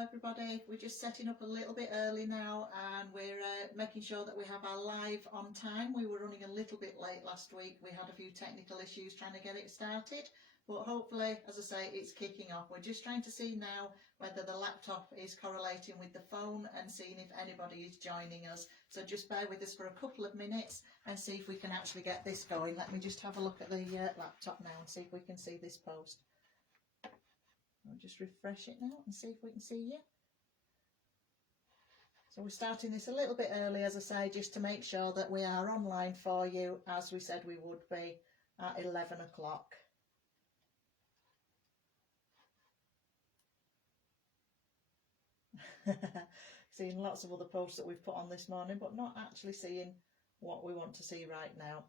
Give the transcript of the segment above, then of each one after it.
everybody. We're just setting up a little bit early now, and we're making sure that we have our live on time. We were running a little bit late last week. We had a few technical issues trying to get it started, but hopefully, as I say, it's kicking off. We're just trying to see now whether the laptop is correlating with the phone and seeing if anybody is joining us. So just bear with us for a couple of minutes and see if we can actually get this going. Let me just have a look at the laptop now and see if we can see this post. I'll just refresh it now and see if we can see you. So we're starting this a little bit early, as I say, just to make sure that we are online for you, as we said we would be at 11 o'clock. Seeing lots of other posts that we've put on this morning, but not actually seeing what we want to see right now.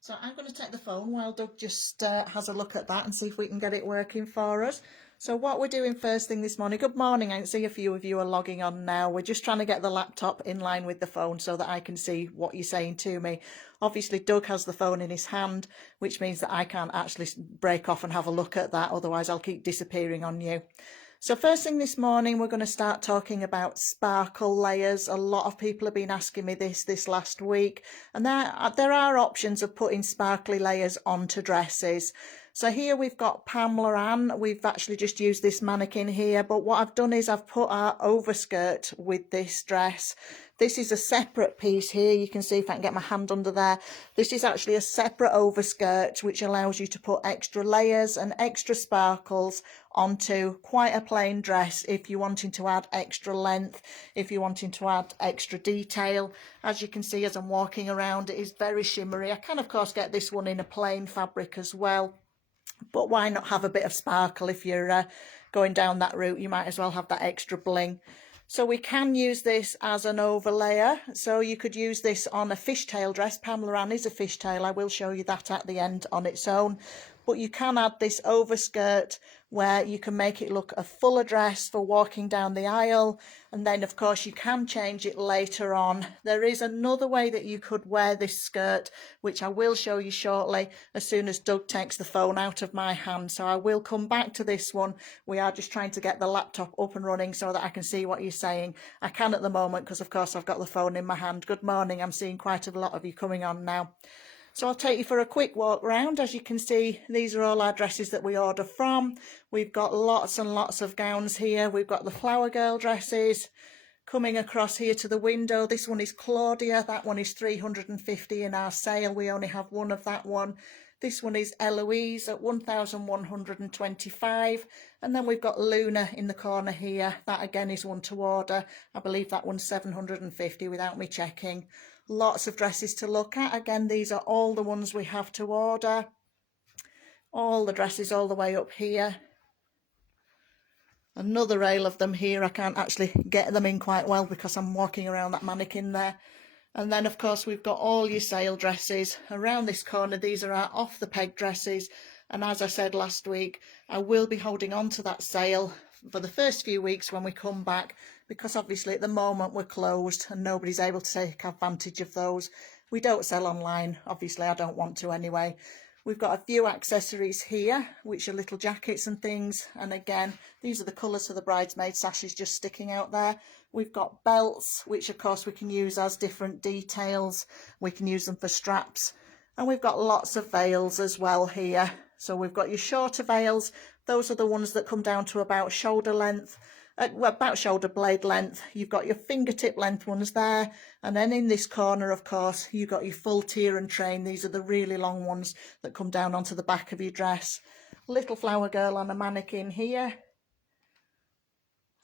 So I'm going to take the phone while Doug just has a look at that and see if we can get it working for us. So what we're doing first thing this morning, good morning, I can see a few of you are logging on now. We're just trying to get the laptop in line with the phone so that I can see what you're saying to me. Obviously Doug has the phone in his hand, which means that I can't actually break off and have a look at that, otherwise I'll keep disappearing on you. So first thing this morning, we're going to start talking about sparkle layers. A lot of people have been asking me this last week, and there are options of putting sparkly layers onto dresses. So here we've got Pamlaran. We've actually just used this mannequin here, but what I've done is I've put our overskirt with this dress. This is a separate piece here. You can see if I can get my hand under there. This is actually a separate overskirt, which allows you to put extra layers and extra sparkles onto quite a plain dress if you're wanting to add extra length, if you're wanting to add extra detail. As you can see as I'm walking around, it is very shimmery. I can of course get this one in a plain fabric as well, but why not have a bit of sparkle? If you're going down that route, you might as well have that extra bling. So we can use this as an overlayer. So you could use this on a fishtail dress. Pamlaran is a fishtail. I will show you that at the end on its own. But you can add this overskirt where you can make it look a fuller dress for walking down the aisle. And then of course you can change it later on. There is another way that you could wear this skirt, which I will show you shortly as soon as Doug takes the phone out of my hand. So I will come back to this one. We are just trying to get the laptop up and running so that I can see what you're saying. I can at the moment because of course I've got the phone in my hand. Good morning. I'm seeing quite a lot of you coming on now. So I'll take you for a quick walk round. As you can see, these are all our dresses that we order from. We've got lots and lots of gowns here. We've got the flower girl dresses coming across here to the window. This one is Claudia. That one is $350 in our sale. We only have one of that one. This one is Eloise at $1,125. And then we've got Luna in the corner here. That again is one to order. I believe that one's $750 without me checking. Lots of dresses to look at. Again, these are all the ones we have to order. All the dresses all the way up here. Another rail of them here. I can't actually get them in quite well because I'm walking around that mannequin there. And then of course we've got all your sale dresses around this corner. These are our off the peg dresses. And as I said last week, I will be holding on to that sale for the first few weeks when we come back, because obviously at the moment we're closed and nobody's able to take advantage of those. We don't sell online, obviously I don't want to anyway. We've got a few accessories here, which are little jackets and things, and again these are the colours for the bridesmaid sashes just sticking out there. We've got belts, which of course we can use as different details. We can use them for straps, and we've got lots of veils as well here. So we've got your shorter veils. Those are the ones that come down to about shoulder length, about shoulder blade length. You've got your fingertip length ones there, and then in this corner of course you've got your full tier and train. These are the really long ones that come down onto the back of your dress. Little flower girl on a mannequin here.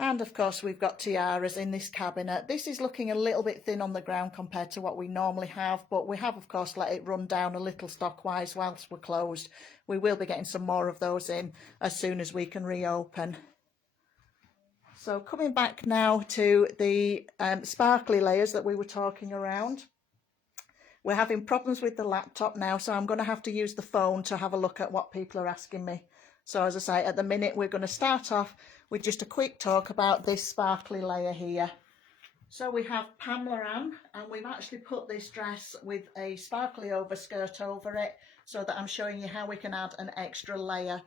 And of course we've got tiaras in this cabinet. This is looking a little bit thin on the ground compared to what we normally have, but we have of course let it run down a little stock wise whilst we're closed. We will be getting some more of those in as soon as we can reopen. So coming back now to the sparkly layers that we were talking around. We're having problems with the laptop now, so I'm going to have to use the phone to have a look at what people are asking me. So as I say, at the minute we're going to start off with just a quick talk about this sparkly layer here. So we have Pamlaran, and we've actually put this dress with a sparkly overskirt over it so that I'm showing you how we can add an extra layer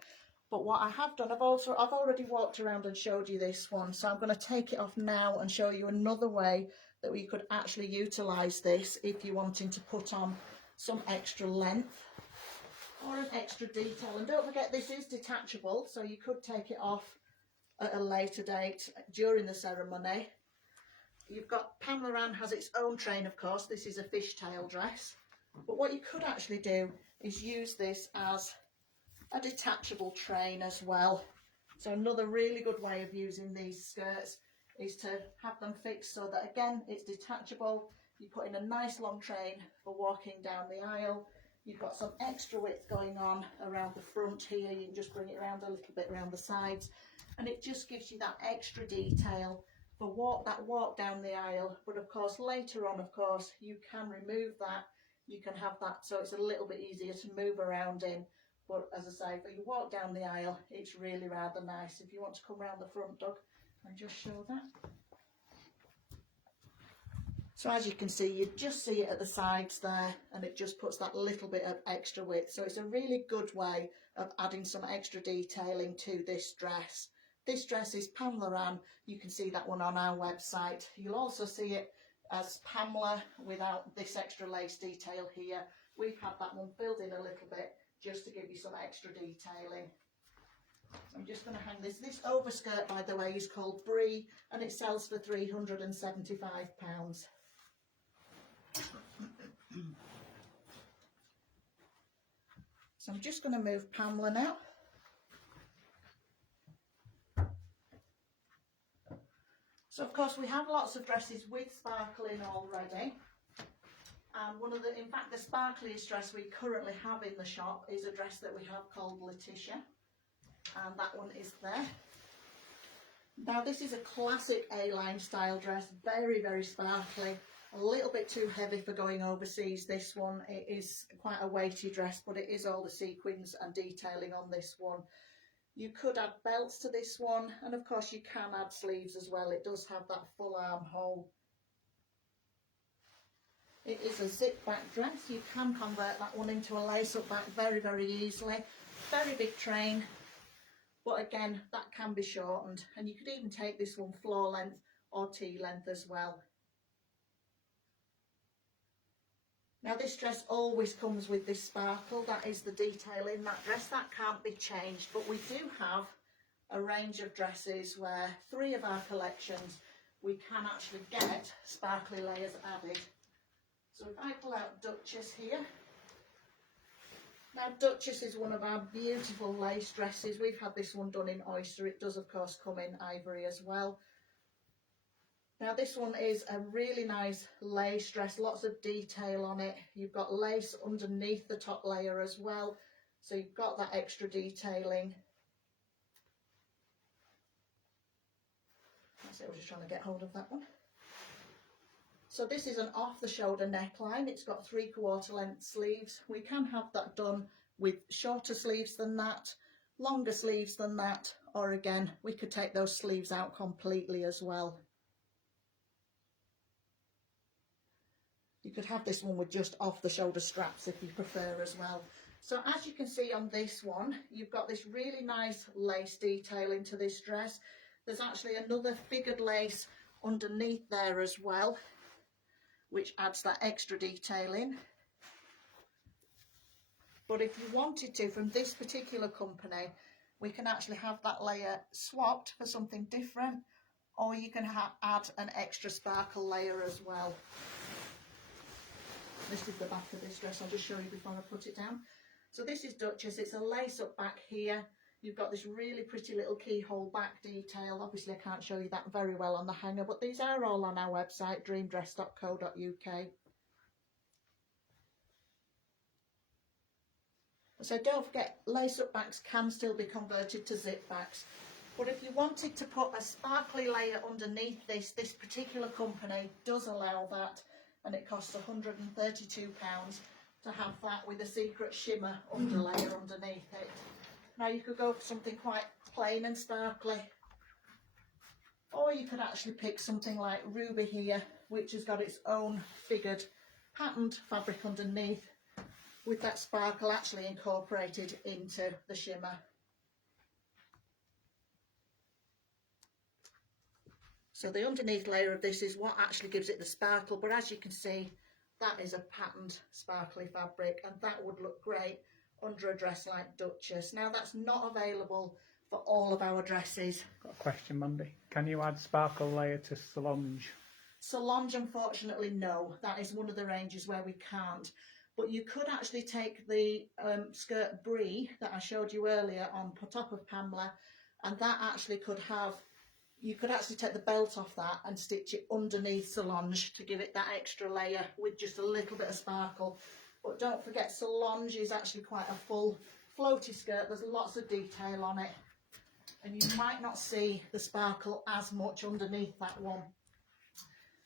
But what I have done, I've already walked around and showed you this one, so I'm going to take it off now and show you another way that we could actually utilise this if you're wanting to put on some extra length or an extra detail. And don't forget, this is detachable, so you could take it off at a later date during the ceremony. You've got Pamlaran has its own train, of course. This is a fishtail dress, but what you could actually do is use this as a detachable train as well. So another really good way of using these skirts is to have them fixed so that, again, it's detachable. You put in a nice long train for walking down the aisle. You've got some extra width going on around the front here. You can just bring it around a little bit around the sides, and it just gives you that extra detail for that walk down the aisle. But of course, later on, of course, you can remove that. You can have that so it's a little bit easier to move around in. But as I say, for you walk down the aisle, it's really rather nice. If you want to come round the front, Doug, and just show that. So as you can see, you just see it at the sides there, and it just puts that little bit of extra width. So it's a really good way of adding some extra detailing to this dress. This dress is Pamlaran. You can see that one on our website. You'll also see it as Pamela without this extra lace detail here. We've had that one filled in a little bit just to give you some extra detailing. So I'm just going to hang this. This overskirt, by the way, is called Brie, and it sells for £375. So I'm just going to move Pamela now. So of course we have lots of dresses with sparkling already. And in fact, the sparkliest dress we currently have in the shop is a dress that we have called Leticia. And that one is there. Now this is a classic A-line style dress, very, very sparkly. A little bit too heavy for going overseas, this one. It is quite a weighty dress, but it is all the sequins and detailing on this one. You could add belts to this one, and of course you can add sleeves as well. It does have that full armhole. It is a zip back dress. You can convert that one into a lace up back very, very easily. Very big train, but again, that can be shortened, and you could even take this one floor length or T length as well. Now this dress always comes with this sparkle. That is the detail in that dress. That can't be changed, but we do have a range of dresses where 3 of our collections we can actually get sparkly layers added. So if I pull out Duchess here. Now Duchess is one of our beautiful lace dresses. We've had this one done in oyster. It does of course come in ivory as well. Now this one is a really nice lace dress, lots of detail on it. You've got lace underneath the top layer as well, so you've got that extra detailing. That's it, I was just trying to get hold of that one. So this is an off the shoulder neckline. It's got 3/4 length sleeves. We can have that done with shorter sleeves than that, longer sleeves than that, or again, we could take those sleeves out completely as well. You could have this one with just off the shoulder straps if you prefer as well. So as you can see on this one, you've got this really nice lace detail into this dress. There's actually another figured lace underneath there as well, which adds that extra detail in. But if you wanted to, from this particular company, we can actually have that layer swapped for something different, or you can add an extra sparkle layer as well. This is the back of this dress. I'll just show you before I put it down. So this is Duchess. It's a lace up back here. You've got this really pretty little keyhole back detail. Obviously I can't show you that very well on the hanger, but these are all on our website, dreamdress.co.uk. So don't forget, lace up backs can still be converted to zip backs. But if you wanted to put a sparkly layer underneath this particular company does allow that. And it costs £132 to have that with a secret shimmer underlayer underneath it. Now you could go for something quite plain and sparkly, or you could actually pick something like Ruby here, which has got its own figured patterned fabric underneath with that sparkle actually incorporated into the shimmer. So the underneath layer of this is what actually gives it the sparkle, but as you can see, that is a patterned sparkly fabric, and that would look great under a dress like Duchess. Now that's not available for all of our dresses. Got a question, Mandy. Can you add sparkle layer to Solange? Solange, unfortunately, no. That is one of the ranges where we can't. But you could actually take the skirt brie that I showed you earlier on top of Pamela, and that actually could have, you could actually take the belt off that and stitch it underneath Solange to give it that extra layer with just a little bit of sparkle. But don't forget, Solange is actually quite a full floaty skirt. There's lots of detail on it, and you might not see the sparkle as much underneath that one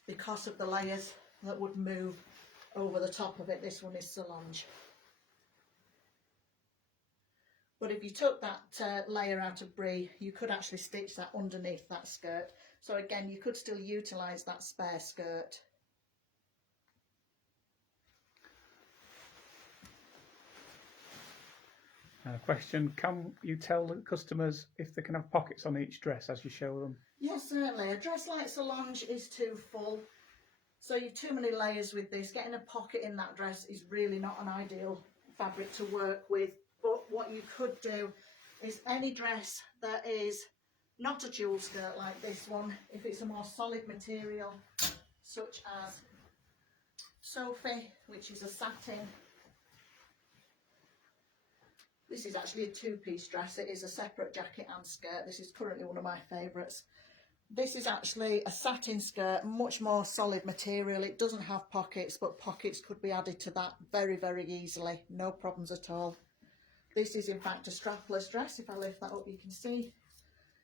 because of the layers that would move over the top of it. This one is Solange. But if you took that layer out of brie, you could actually stitch that underneath that skirt. So again, you could still utilise that spare skirt. Question, can you tell the customers if they can have pockets on each dress as you show them? Yes, certainly. A dress like Solange is too full. So you've too many layers with this. Getting a pocket in that dress is really not an ideal fabric to work with. But what you could do is any dress that is not a jewel skirt like this one, if it's a more solid material, such as Selfie, which is a satin. This is actually a two-piece dress. It is a separate jacket and skirt. This is currently one of my favourites. This is actually a satin skirt, much more solid material. It doesn't have pockets, but pockets could be added to that very, very easily. No problems at all. This is in fact a strapless dress. If I lift that up, you can see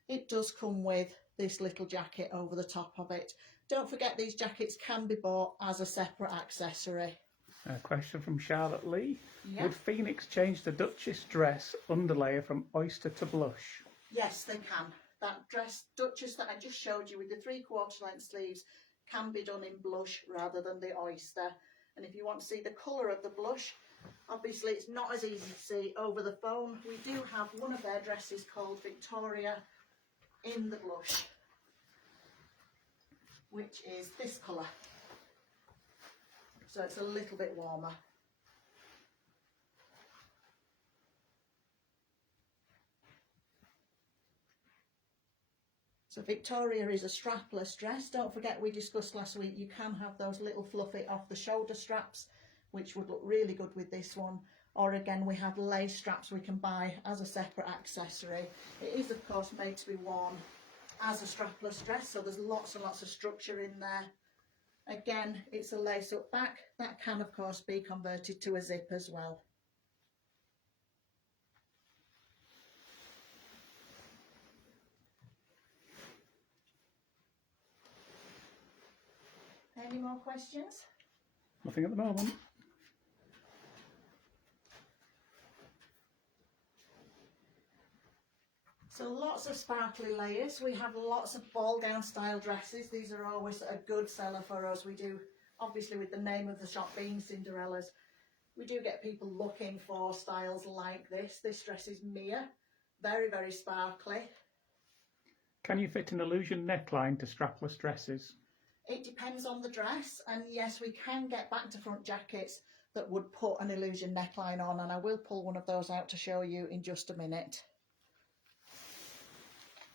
it does come with this little jacket over the top of it. Don't forget, these jackets can be bought as a separate accessory. A question from Charlotte Lee. Yeah. Would Phoenix change the Duchess dress underlayer from oyster to blush? Yes, they can. That dress Duchess that I just showed you with the 3/4 length sleeves can be done in blush rather than the oyster. And if you want to see the colour of the blush, obviously it's not as easy to see over the phone. We do have one of their dresses called Victoria in the blush, which is this colour. So it's a little bit warmer. So Victoria is a strapless dress. Don't forget, we discussed last week, you can have those little fluffy off the shoulder straps, which would look really good with this one. Or again, we have lace straps we can buy as a separate accessory. It is of course made to be worn as a strapless dress, so there's lots and lots of structure in there. Again, it's a lace up back. That can of course be converted to a zip as well. Any more questions? Nothing at the moment. So lots of sparkly layers. We have lots of ball gown style dresses. These are always a good seller for us. We do, obviously with the name of the shop being Cinderellas, we do get people looking for styles like this. This dress is Mia, very, very sparkly. Can you fit an illusion neckline to strapless dresses? It depends on the dress, and yes, we can get back to front jackets that would put an illusion neckline on, and I will pull one of those out to show you in just a minute.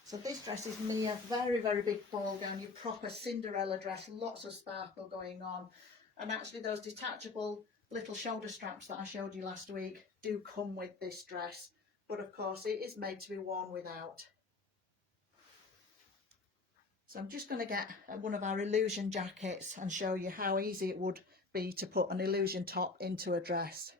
So this dress is Mia, very, very big ball gown, your proper Cinderella dress, lots of sparkle going on. And actually those detachable little shoulder straps that I showed you last week do come with this dress, but of course it is made to be worn without. So I'm just going to get one of our illusion jackets and show you how easy it would be to put an illusion top into a dress.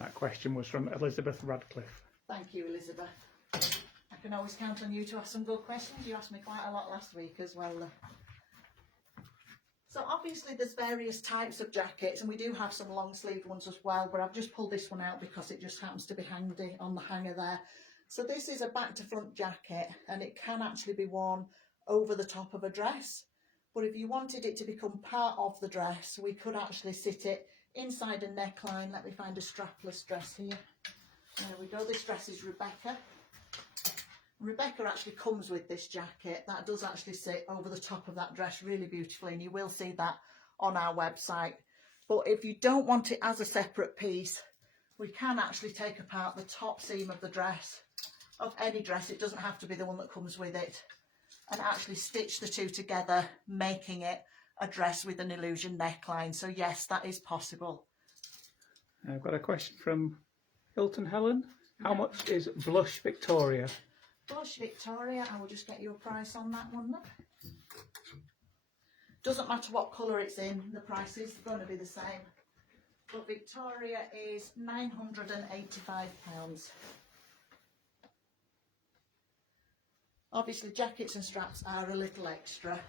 That question was from Elizabeth Radcliffe. Thank you, Elizabeth. I can always count on you to ask some good questions. You asked me quite a lot last week as well. So obviously there's various types of jackets, and we do have some long sleeved ones as well, but I've just pulled this one out because it just happens to be handy on the hanger there. So this is a back to front jacket, and it can actually be worn over the top of a dress. But if you wanted it to become part of the dress, we could actually sit it inside a neckline. Let me find a strapless dress here. There we go. This dress is Rebecca. Rebecca actually comes with this jacket. That does actually sit over the top of that dress really beautifully, and you will see that on our website. But if you don't want it as a separate piece, we can actually take apart the top seam of the dress, of any dress. It doesn't have to be the one that comes with it, and actually stitch the two together, making it a dress with an illusion neckline. So yes, that is possible. I've got a question from Hilton Helen. How much is Blush Victoria? Blush Victoria, I will just get you a price on that one. Look. Doesn't matter what colour it's in, the price is going to be the same. But Victoria is £985. Obviously jackets and straps are a little extra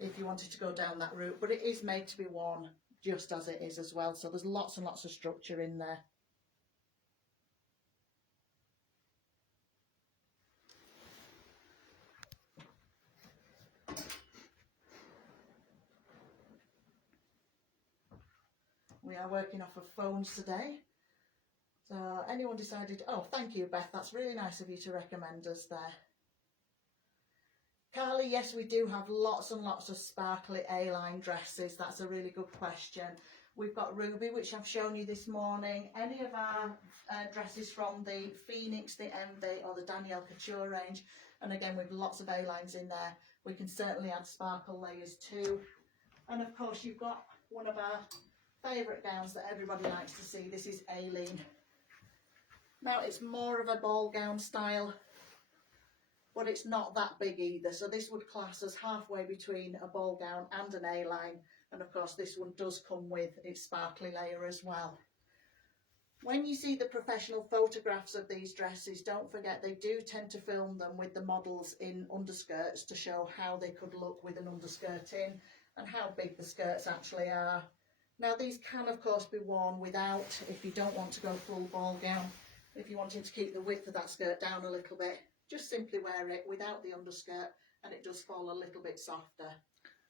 if you wanted to go down that route, but it is made to be worn just as it is as well, so there's lots and lots of structure in there. We are working off of phones today. So anyone decided, oh, thank you, Beth, that's really nice of you to recommend us there. Carly, yes, we do have lots and lots of sparkly A-line dresses. That's a really good question. We've got Ruby, which I've shown you this morning. Any of our dresses from the Phoenix, the Envy or the Danielle Couture range. And again, with lots of A-lines in there. We can certainly add sparkle layers too. And of course, you've got one of our favourite gowns that everybody likes to see. This is Aileen. Now it's more of a ball gown style, but it's not that big either. So this would class as halfway between a ball gown and an A-line. And of course this one does come with its sparkly layer as well. When you see the professional photographs of these dresses, don't forget they do tend to film them with the models in underskirts to show how they could look with an underskirt in and how big the skirts actually are. Now these can of course be worn without, if you don't want to go full ball gown. If you wanted to keep the width of that skirt down a little bit, just simply wear it without the underskirt and it does fall a little bit softer.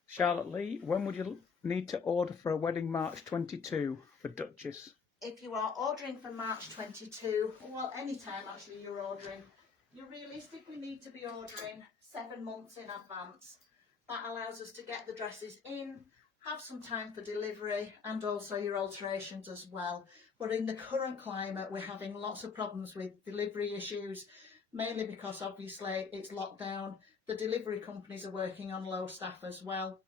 Charlotte Lee, when would you need to order for a wedding March 22 for Duchess? If you are ordering for March 22, well, anytime actually you're ordering, you realistically need to be ordering 7 months in advance. That allows us to get the dresses in, have some time for delivery and also your alterations as well. But in the current climate, we're having lots of problems with delivery issues, mainly because obviously it's lockdown. The delivery companies are working on low staff as well.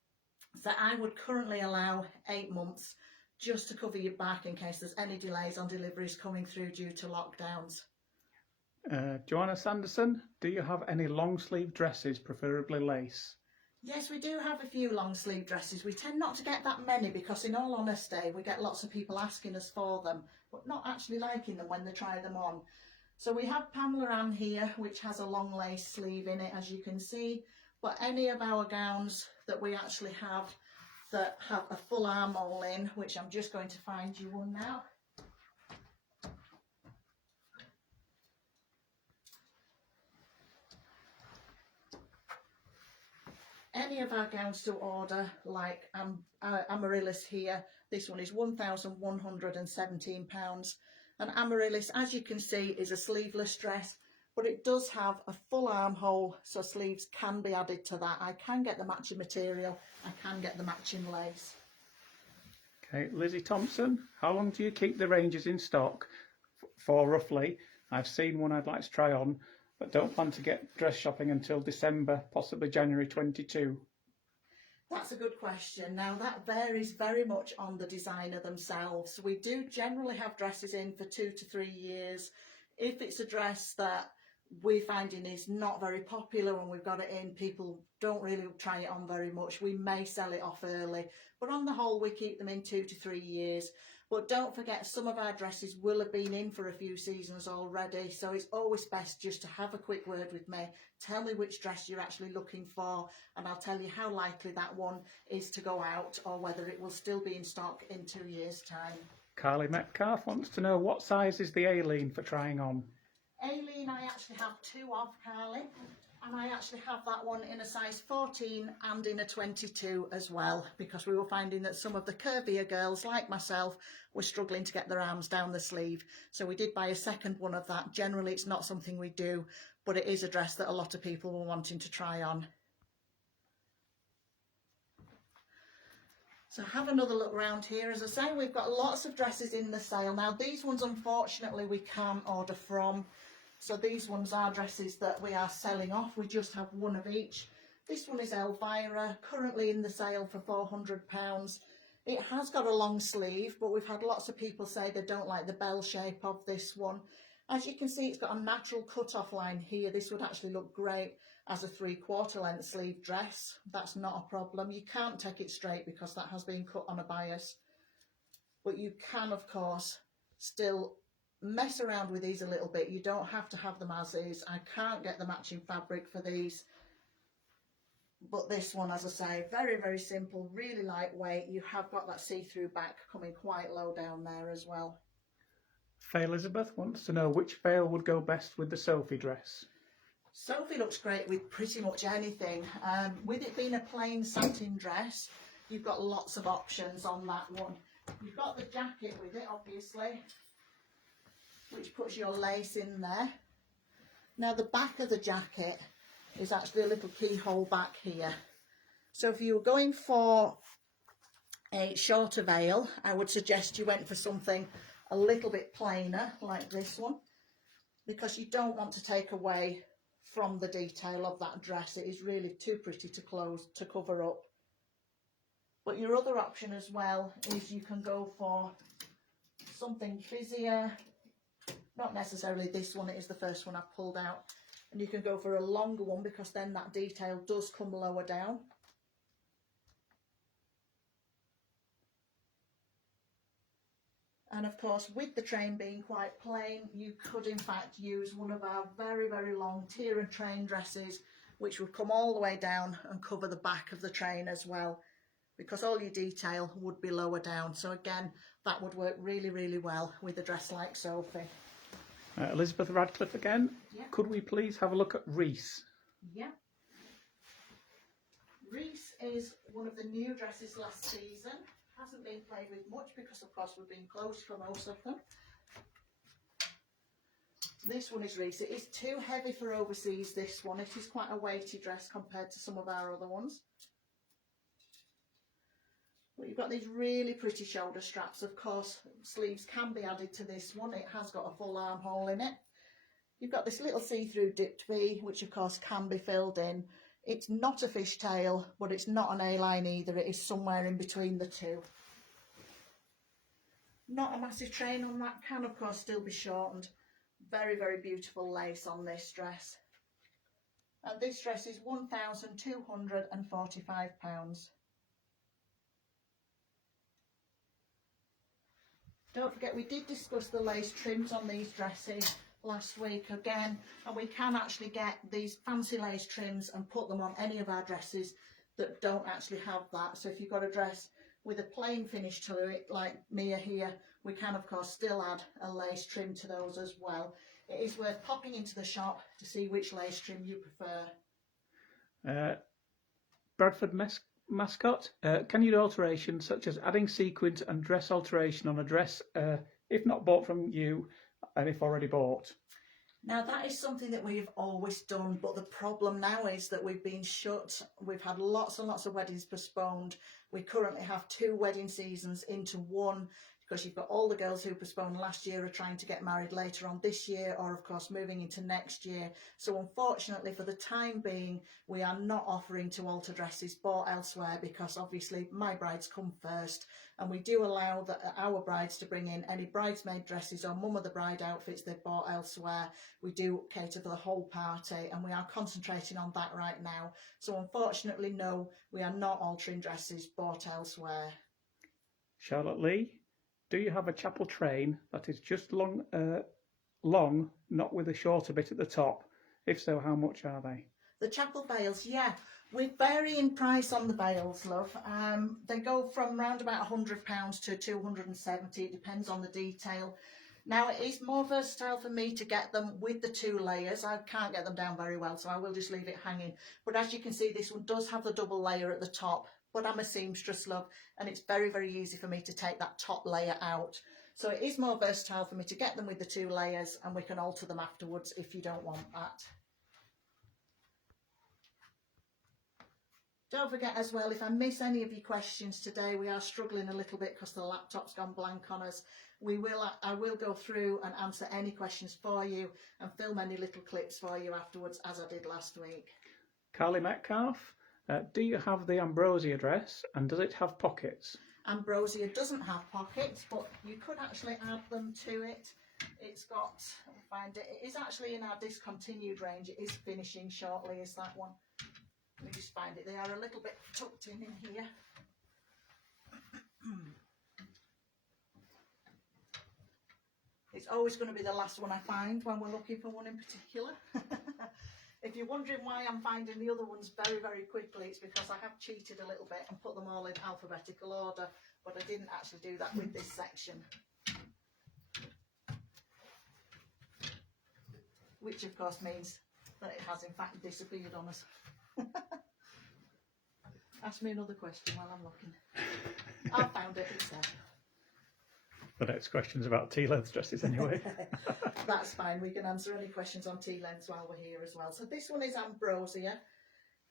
So I would currently allow 8 months just to cover your back in case there's any delays on deliveries coming through due to lockdowns. Joanna Sanderson, do you have any long sleeve dresses, preferably lace? Yes, we do have a few long sleeve dresses. We tend not to get that many because in all honesty, we get lots of people asking us for them, but not actually liking them when they try them on. So we have Pamlaran here, which has a long lace sleeve in it, as you can see. But any of our gowns that we actually have that have a full armhole in, which I'm just going to find you one now. Any of our gowns to order, like Amaryllis here, this one is £1,117. And Amaryllis, as you can see, is a sleeveless dress, but it does have a full armhole, so sleeves can be added to that. I can get the matching material, I can get the matching lace. Okay, Lizzie Thompson, how long do you keep the ranges in stock for roughly? I've seen one I'd like to try on, but don't plan to get dress shopping until December, possibly January 22. That's a good question. Now that varies very much on the designer themselves. We do generally have dresses in for 2 to 3 years. If it's a dress that we're finding is not very popular when we've got it in, people don't really try it on very much, we may sell it off early. But on the whole, we keep them in 2 to 3 years. But don't forget, some of our dresses will have been in for a few seasons already, so it's always best just to have a quick word with me. Tell me which dress you're actually looking for, and I'll tell you how likely that one is to go out or whether it will still be in stock in 2 years' time. Carly Metcalf wants to know what size is the Aileen for trying on? Aileen, I actually have 2 of, Carly. And I actually have that one in a size 14 and in a 22 as well, because we were finding that some of the curvier girls like myself were struggling to get their arms down the sleeve. So we did buy a second one of that. Generally it's not something we do, but it is a dress that a lot of people were wanting to try on. So have another look around here. As I say, we've got lots of dresses in the sale. Now these ones unfortunately we can't order from. So these ones are dresses that we are selling off. We just have one of each. This one is Elvira, currently in the sale for £400. It has got a long sleeve, but we've had lots of people say they don't like the bell shape of this one. As you can see, it's got a natural cut-off line here. This would actually look great as a 3/4 length sleeve dress. That's not a problem. You can't take it straight because that has been cut on a bias. But you can, of course, still mess around with these a little bit. You don't have to have them as is. I can't get the matching fabric for these, but this one, as I say, very, very simple, really lightweight. You have got that see-through back coming quite low down there as well. Faye Elizabeth wants to know which veil would go best with the Sophie dress. Sophie looks great with pretty much anything. With it being a plain satin dress, you've got lots of options on that one. You've got the jacket with it, obviously, which puts your lace in there. Now the back of the jacket is actually a little keyhole back here. So if you were going for a shorter veil, I would suggest you went for something a little bit plainer like this one, because you don't want to take away from the detail of that dress. It is really too pretty to cover up. But your other option as well is you can go for something busier. Not necessarily this one, it is the first one I've pulled out. And you can go for a longer one because then that detail does come lower down. And of course, with the train being quite plain, you could in fact use one of our very, very long tier and train dresses, which would come all the way down and cover the back of the train as well, because all your detail would be lower down. So again, that would work really, really well with a dress like Sophie. Elizabeth Radcliffe again. Yeah. Could we please have a look at Reese? Yeah. Reese is one of the new dresses last season. Hasn't been played with much because of course we've been closed for most of them. This one is Reese. It is too heavy for overseas, this one. It is quite a weighty dress compared to some of our other ones. But you've got these really pretty shoulder straps. Of course, sleeves can be added to this one. It has got a full armhole in it. You've got this little see-through dipped V, which of course can be filled in. It's not a fishtail, but it's not an A-line either. It is somewhere in between the two. Not a massive train on that, can of course still be shortened. Very, very beautiful lace on this dress. And this dress is £1,245. Don't forget, we did discuss the lace trims on these dresses last week again, and we can actually get these fancy lace trims and put them on any of our dresses that don't actually have that. So if you've got a dress with a plain finish to it like Mia here, we can of course still add a lace trim to those as well. It is worth popping into the shop to see which lace trim you prefer. Bradford Mascot, can you do alterations such as adding sequins and dress alteration on a dress if not bought from you and if already bought? Now that is something that we've always done, but the problem now is that we've been shut. We've had lots and lots of weddings postponed. We currently have 2 wedding seasons into one, because you've got all the girls who postponed last year are trying to get married later on this year, or of course moving into next year. So unfortunately for the time being, we are not offering to alter dresses bought elsewhere, because obviously my brides come first, and we do allow our brides to bring in any bridesmaid dresses or mum of the bride outfits they've bought elsewhere. We do cater for the whole party, and we are concentrating on that right now. So unfortunately, no, we are not altering dresses bought elsewhere. Charlotte Lee, do you have a chapel train that is just long, not with a shorter bit at the top? If so, how much are they? The chapel veils, yeah. We vary in price on the veils, love. They go from around about £100 to £270. It depends on the detail. Now it is more versatile for me to get them with the 2 layers. I can't get them down very well, so I will just leave it hanging. But as you can see, this one does have the double layer at the top, but I'm a seamstress, love, and it's very, very easy for me to take that top layer out. So it is more versatile for me to get them with the 2 layers, and we can alter them afterwards if you don't want that. Don't forget as well, if I miss any of your questions today, we are struggling a little bit because the laptop's gone blank on us. I will go through and answer any questions for you and film any little clips for you afterwards, as I did last week. Carly Metcalf, do you have the Ambrosia dress and does it have pockets? Ambrosia doesn't have pockets, but you could actually add them to it. It's got, let me find it, it is actually in our discontinued range. It is finishing shortly, is that one. Let me just find it. They are a little bit tucked in here. It's always going to be the last one I find when we're looking for one in particular. If you're wondering why I'm finding the other ones very, very quickly, it's because I have cheated a little bit and put them all in alphabetical order, but I didn't actually do that with this section. Which of course means that it has in fact disappeared on us. Ask me another question while I'm looking. I found it, it's there. The next question's about T-length dresses anyway. That's fine, we can answer any questions on T-lengths while we're here as well. So this one is Ambrosia.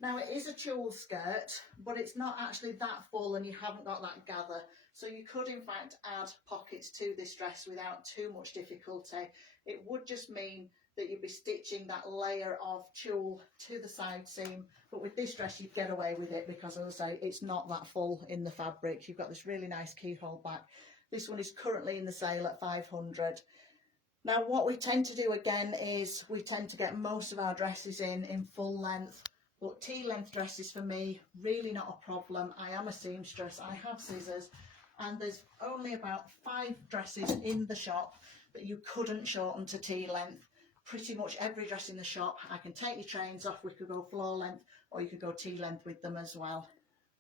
Now it is a tulle skirt, but it's not actually that full and you haven't got that gather. So you could in fact add pockets to this dress without too much difficulty. It would just mean that you'd be stitching that layer of tulle to the side seam, but with this dress you'd get away with it because, as I say, it's not that full in the fabric. You've got this really nice keyhole back. This one is currently in the sale at 500. Now what we tend to do again is we tend to get most of our dresses in full length, but T-length dresses for me, really not a problem. I am a seamstress, I have scissors, and there's only about 5 dresses in the shop that you couldn't shorten to T-length. Pretty much every dress in the shop, I can take your trains off, we could go floor length, or you could go T-length with them as well.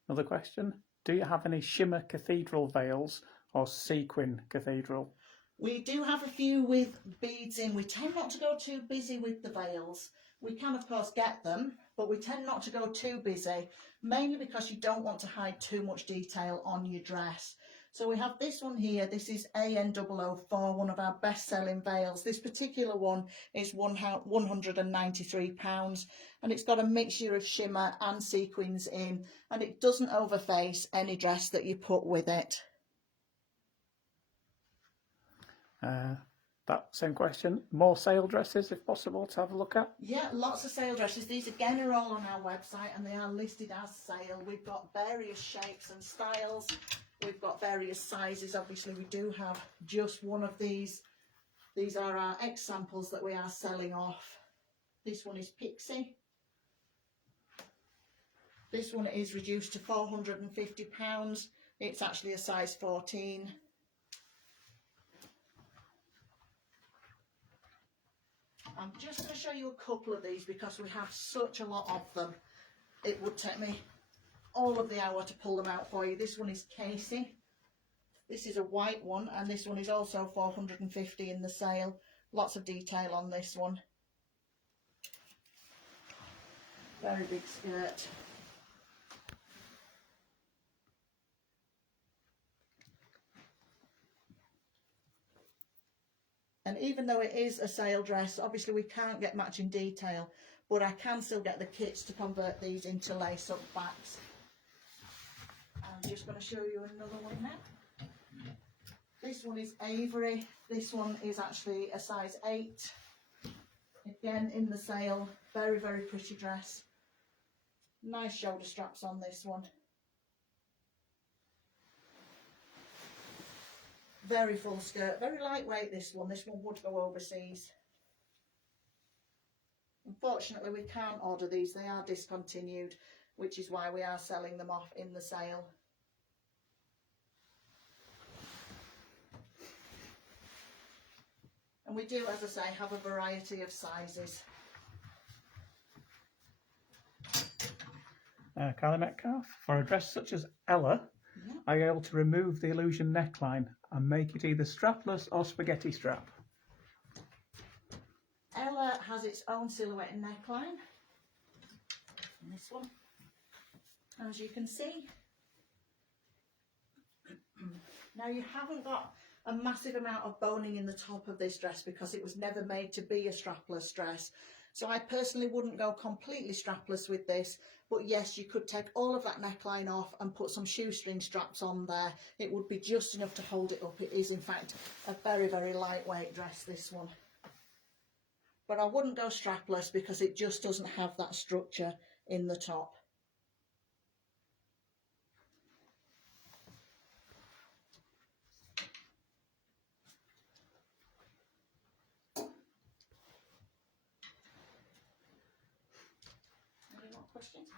Another question, do you have any shimmer cathedral veils or sequin cathedral? We do have a few with beads in. We tend not to go too busy with the veils. We can of course get them, but we tend not to go too busy, mainly because you don't want to hide too much detail on your dress. So we have this one here. This is AN004, one of our best-selling veils. This particular one is £193, and it's got a mixture of shimmer and sequins in, and it doesn't overface any dress that you put with it. That same question, more sale dresses if possible to have a look at? Yeah, lots of sale dresses. These again are all on our website and they are listed as sale. We've got various shapes and styles. We've got various sizes. Obviously we do have just one of these. These are our examples that we are selling off. This one is Pixie. This one is reduced to £450. It's actually a size 14. I'm just going to show you a couple of these because we have such a lot of them. It would take me all of the hour to pull them out for you. This one is Casey. This is a white one, and this one is also £450 in the sale. Lots of detail on this one. Very big skirt. And even though it is a sale dress, obviously we can't get matching detail, but I can still get the kits to convert these into lace-up backs. I'm just going to show you another one now. This one is Avery. This one is actually a size 8. Again, in the sale. Very, very pretty dress. Nice shoulder straps on this one. Very full skirt, very lightweight this one. This one would go overseas. Unfortunately, we can't order these. They are discontinued, which is why we are selling them off in the sale. And we do, as I say, have a variety of sizes. Carly Metcalf, for a dress such as Ella, are you able to remove the illusion neckline and make it either strapless or spaghetti strap? Ella has its own silhouette neckline. And this one, as you can see. Now you haven't got a massive amount of boning in the top of this dress because it was never made to be a strapless dress. So I personally wouldn't go completely strapless with this, but yes, you could take all of that neckline off and put some shoestring straps on there. It would be just enough to hold it up. It is in fact a very, very lightweight dress, this one. But I wouldn't go strapless because it just doesn't have that structure in the top. Any more questions?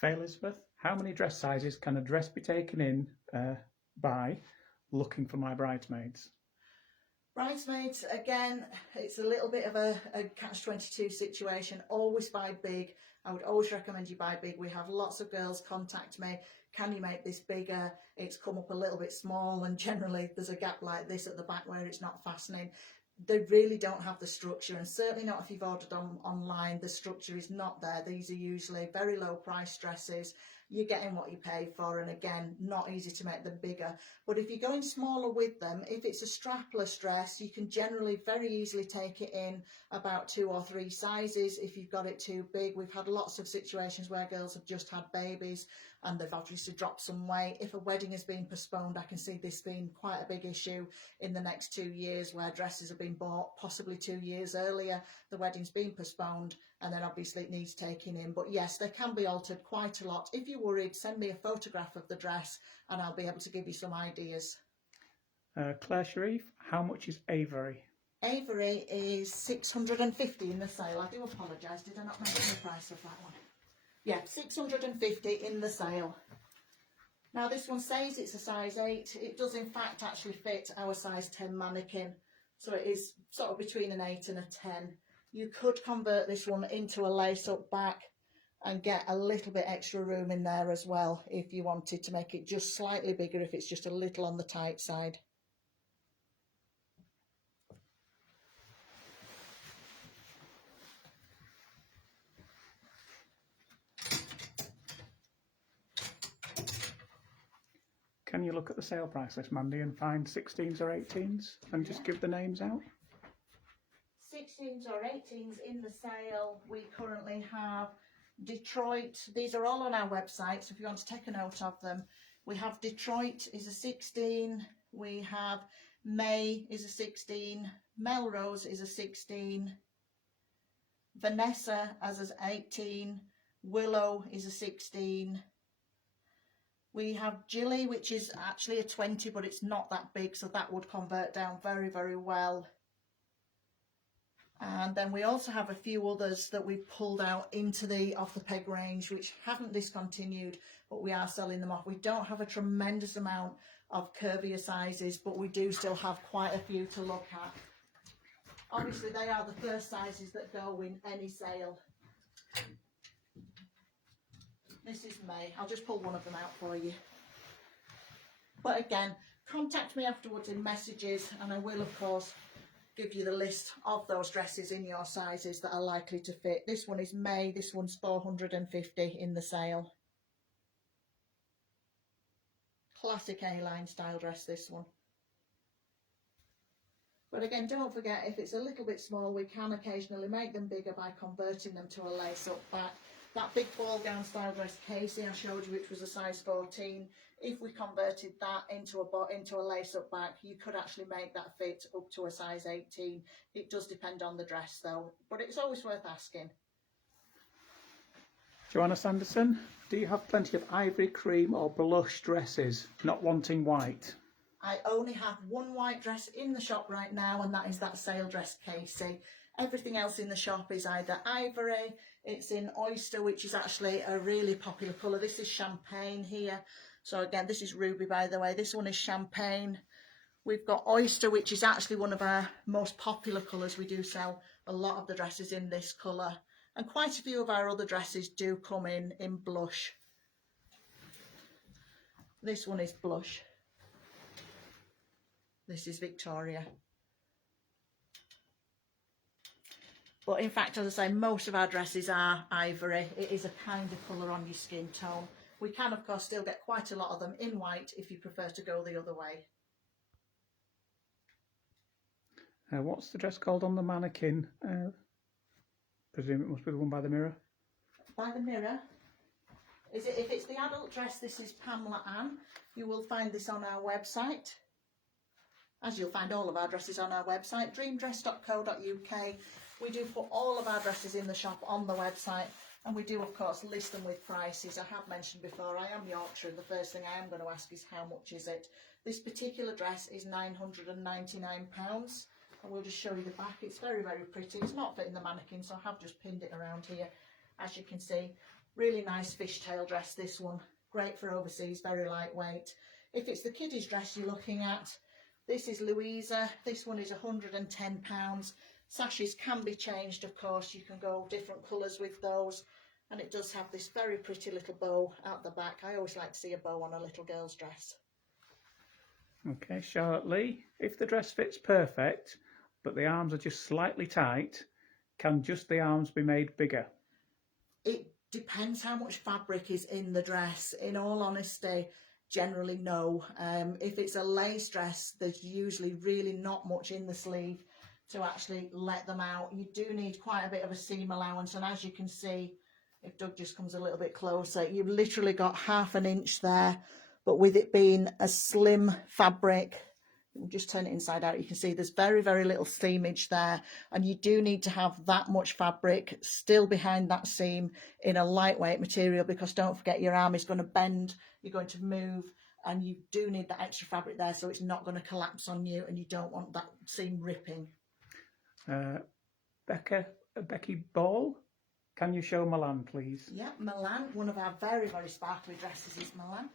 Faye Elizabeth, how many dress sizes can a dress be taken in by looking for my bridesmaids? Bridesmaids, again, it's a little bit of a catch-22 situation. Always buy big. I would always recommend you buy big. We have lots of girls contact me. Can you make this bigger? It's come up a little bit small, and generally there's a gap like this at the back where it's not fastening. They really don't have the structure, and certainly not if you've ordered online. The structure is not there. These are usually very low price dresses. You're getting what you pay for, and again, not easy to make them bigger. But if you're going smaller with them, if it's a strapless dress, you can generally very easily take it in about 2 or 3 sizes. If you've got it too big, we've had lots of situations where girls have just had babies and they've obviously dropped some weight. If a wedding has been postponed, I can see this being quite a big issue in the next 2 years, where dresses have been bought possibly 2 years earlier, the wedding's been postponed, and then obviously it needs taking in. But yes, they can be altered quite a lot. If you're worried, send me a photograph of the dress and I'll be able to give you some ideas. Claire Sharif, how much is Avery? Avery is £650 in the sale. I do apologise, did I not mention the price of that one? Yeah, £650 in the sale. Now this one says it's a size 8. It does in fact actually fit our size 10 mannequin. So it is sort of between an 8 and a 10. You could convert this one into a lace-up back and get a little bit extra room in there as well if you wanted to make it just slightly bigger, if it's just a little on the tight side. Can you look at the sale price list, Mandy, and find 16s or 18s and just give the names out? 16s or 18s in the sale. We currently have Detroit. These are all on our website, so if you want to take a note of them. We have Detroit is a 16. We have May is a 16. Melrose is a 16. Vanessa as an 18. Willow is a 16. We have Jilly, which is actually a 20, but it's not that big, so that would convert down very, very well. And then we also have a few others that we've pulled out into the off the peg range, which haven't discontinued, but we are selling them off. We don't have a tremendous amount of curvier sizes, but we do still have quite a few to look at. Obviously, they are the first sizes that go in any sale. This is May. I'll just pull one of them out for you. But again, contact me afterwards in messages, and I will, of course, give you the list of those dresses in your sizes that are likely to fit. This one is May. This one's £450 in the sale. Classic A-line style dress, this one. But again, don't forget, if it's a little bit small, we can occasionally make them bigger by converting them to a lace-up back. That big ball gown style dress Casey I showed you, which was a size 14, if we converted that into a lace-up back, you could actually make that fit up to a size 18. It does depend on the dress though, but it's always worth asking. Joanna Sanderson, do you have plenty of ivory, cream or blush dresses, not wanting white? I only have one white dress in the shop right now, and that is that sale dress Casey. Everything else in the shop is either ivory, it's in oyster, which is actually a really popular colour. This is champagne here. So again, this is ruby, by the way. This one is champagne. We've got oyster, which is actually one of our most popular colours. We do sell a lot of the dresses in this colour. And quite a few of our other dresses do come in blush. This one is blush. This is Victoria. But in fact, as I say, most of our dresses are ivory. It is a kind of colour on your skin tone. We can, of course, still get quite a lot of them in white if you prefer to go the other way. What's the dress called on the mannequin? Presume it must be the one by the mirror. By the mirror? Is it? If it's the adult dress, this is Pamlaran. You will find this on our website, as you'll find all of our dresses on our website, dreamdress.co.uk. We do put all of our dresses in the shop on the website, and we do, of course, list them with prices. I have mentioned before, I am Yorkshire, and the first thing I am going to ask is how much is it? This particular dress is £999, and we'll just show you the back. It's very, very pretty. It's not fitting the mannequin, so I have just pinned it around here, as you can see. Really nice fishtail dress, this one. Great for overseas, very lightweight. If it's the kiddies dress you're looking at, this is Louisa. This one is £110. Sashes can be changed, of course. You can go different colours with those. And it does have this very pretty little bow at the back. I always like to see a bow on a little girl's dress. Okay, Charlotte Lee, if the dress fits perfect, but the arms are just slightly tight, can just the arms be made bigger? It depends how much fabric is in the dress. In all honesty, generally no. If it's a lace dress, there's usually really not much in the sleeve to actually let them out. You do need quite a bit of a seam allowance, and as you can see, if Doug just comes a little bit closer, you've literally got ½ an inch there. But with it being a slim fabric, we'll just turn it inside out, you can see there's very, very little seamage there, and you do need to have that much fabric still behind that seam in a lightweight material, because don't forget, your arm is going to bend, you're going to move, and you do need that extra fabric there so it's not going to collapse on you, and you don't want that seam ripping. Becky Ball, can you show Milan, please? Yeah, Milan, one of our very, very sparkly dresses is Milan.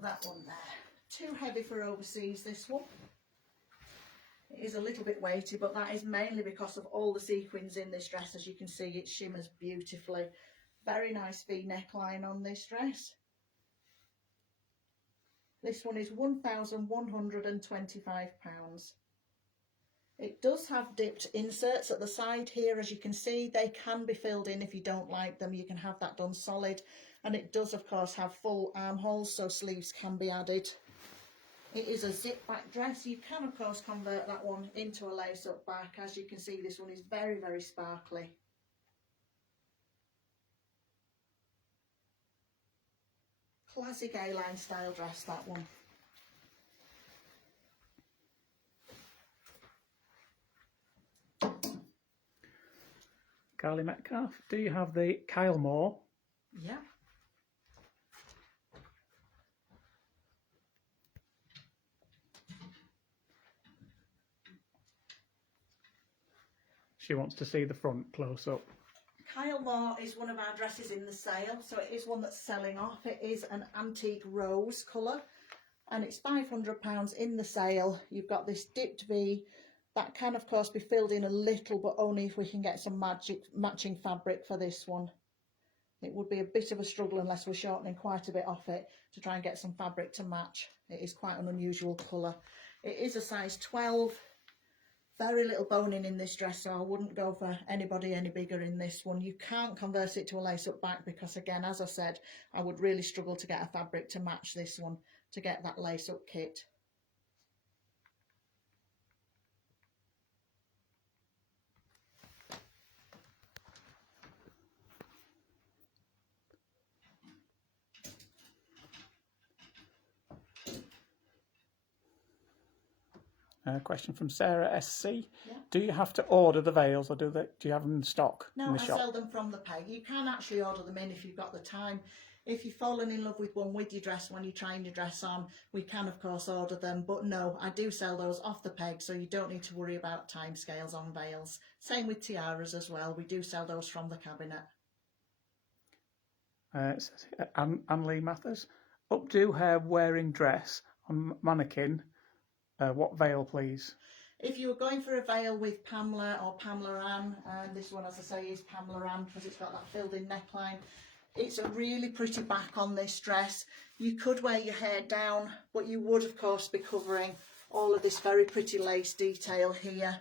That one there. Too heavy for overseas, this one. It is a little bit weighty, but that is mainly because of all the sequins in this dress. As you can see, it shimmers beautifully. Very nice V neckline on this dress. This one is £1,125. It does have dipped inserts at the side here, as you can see. They can be filled in if you don't like them. You can have that done solid. And it does, of course, have full armholes, so sleeves can be added. It is a zip back dress. You can, of course, convert that one into a lace up back. As you can see, this one is very, very sparkly. Classic A-line style dress, that one. Carly Metcalf, do you have the Kyle Moore? Yeah. She wants to see the front close up. Kyle Moore is one of our dresses in the sale, so it is one that's selling off. It is an antique rose colour, and it's £500 in the sale. You've got this dipped V. That can, of course, be filled in a little, but only if we can get some matching fabric for this one. It would be a bit of a struggle unless we're shortening quite a bit off it to try and get some fabric to match. It is quite an unusual colour. It is a size 12. Very little boning in this dress, so I wouldn't go for anybody any bigger in this one. You can't convert it to a lace-up back because, again, as I said, I would really struggle to get a fabric to match this one to get that lace-up kit. Question from Sarah SC. Yeah. Do you have to order the veils, or do you have them in stock No, in the I shop? sell them from the peg. You can actually order them in if you've got the time. If you've fallen in love with one with your dress when you're trying your dress on, we can, of course, order them. But no, I do sell those off the peg, so you don't need to worry about time scales on veils. Same with tiaras as well. We do sell those from the cabinet. Anne-Lee Mathers. Updo hair wearing dress on mannequin. What veil, please? If you were going for a veil with Pamela or Pamlaran, and this one, as I say, is Pamlaran because it's got that filled in neckline, It's a really pretty back on this dress. You could wear your hair down, but you would of course be covering all of this very pretty lace detail here.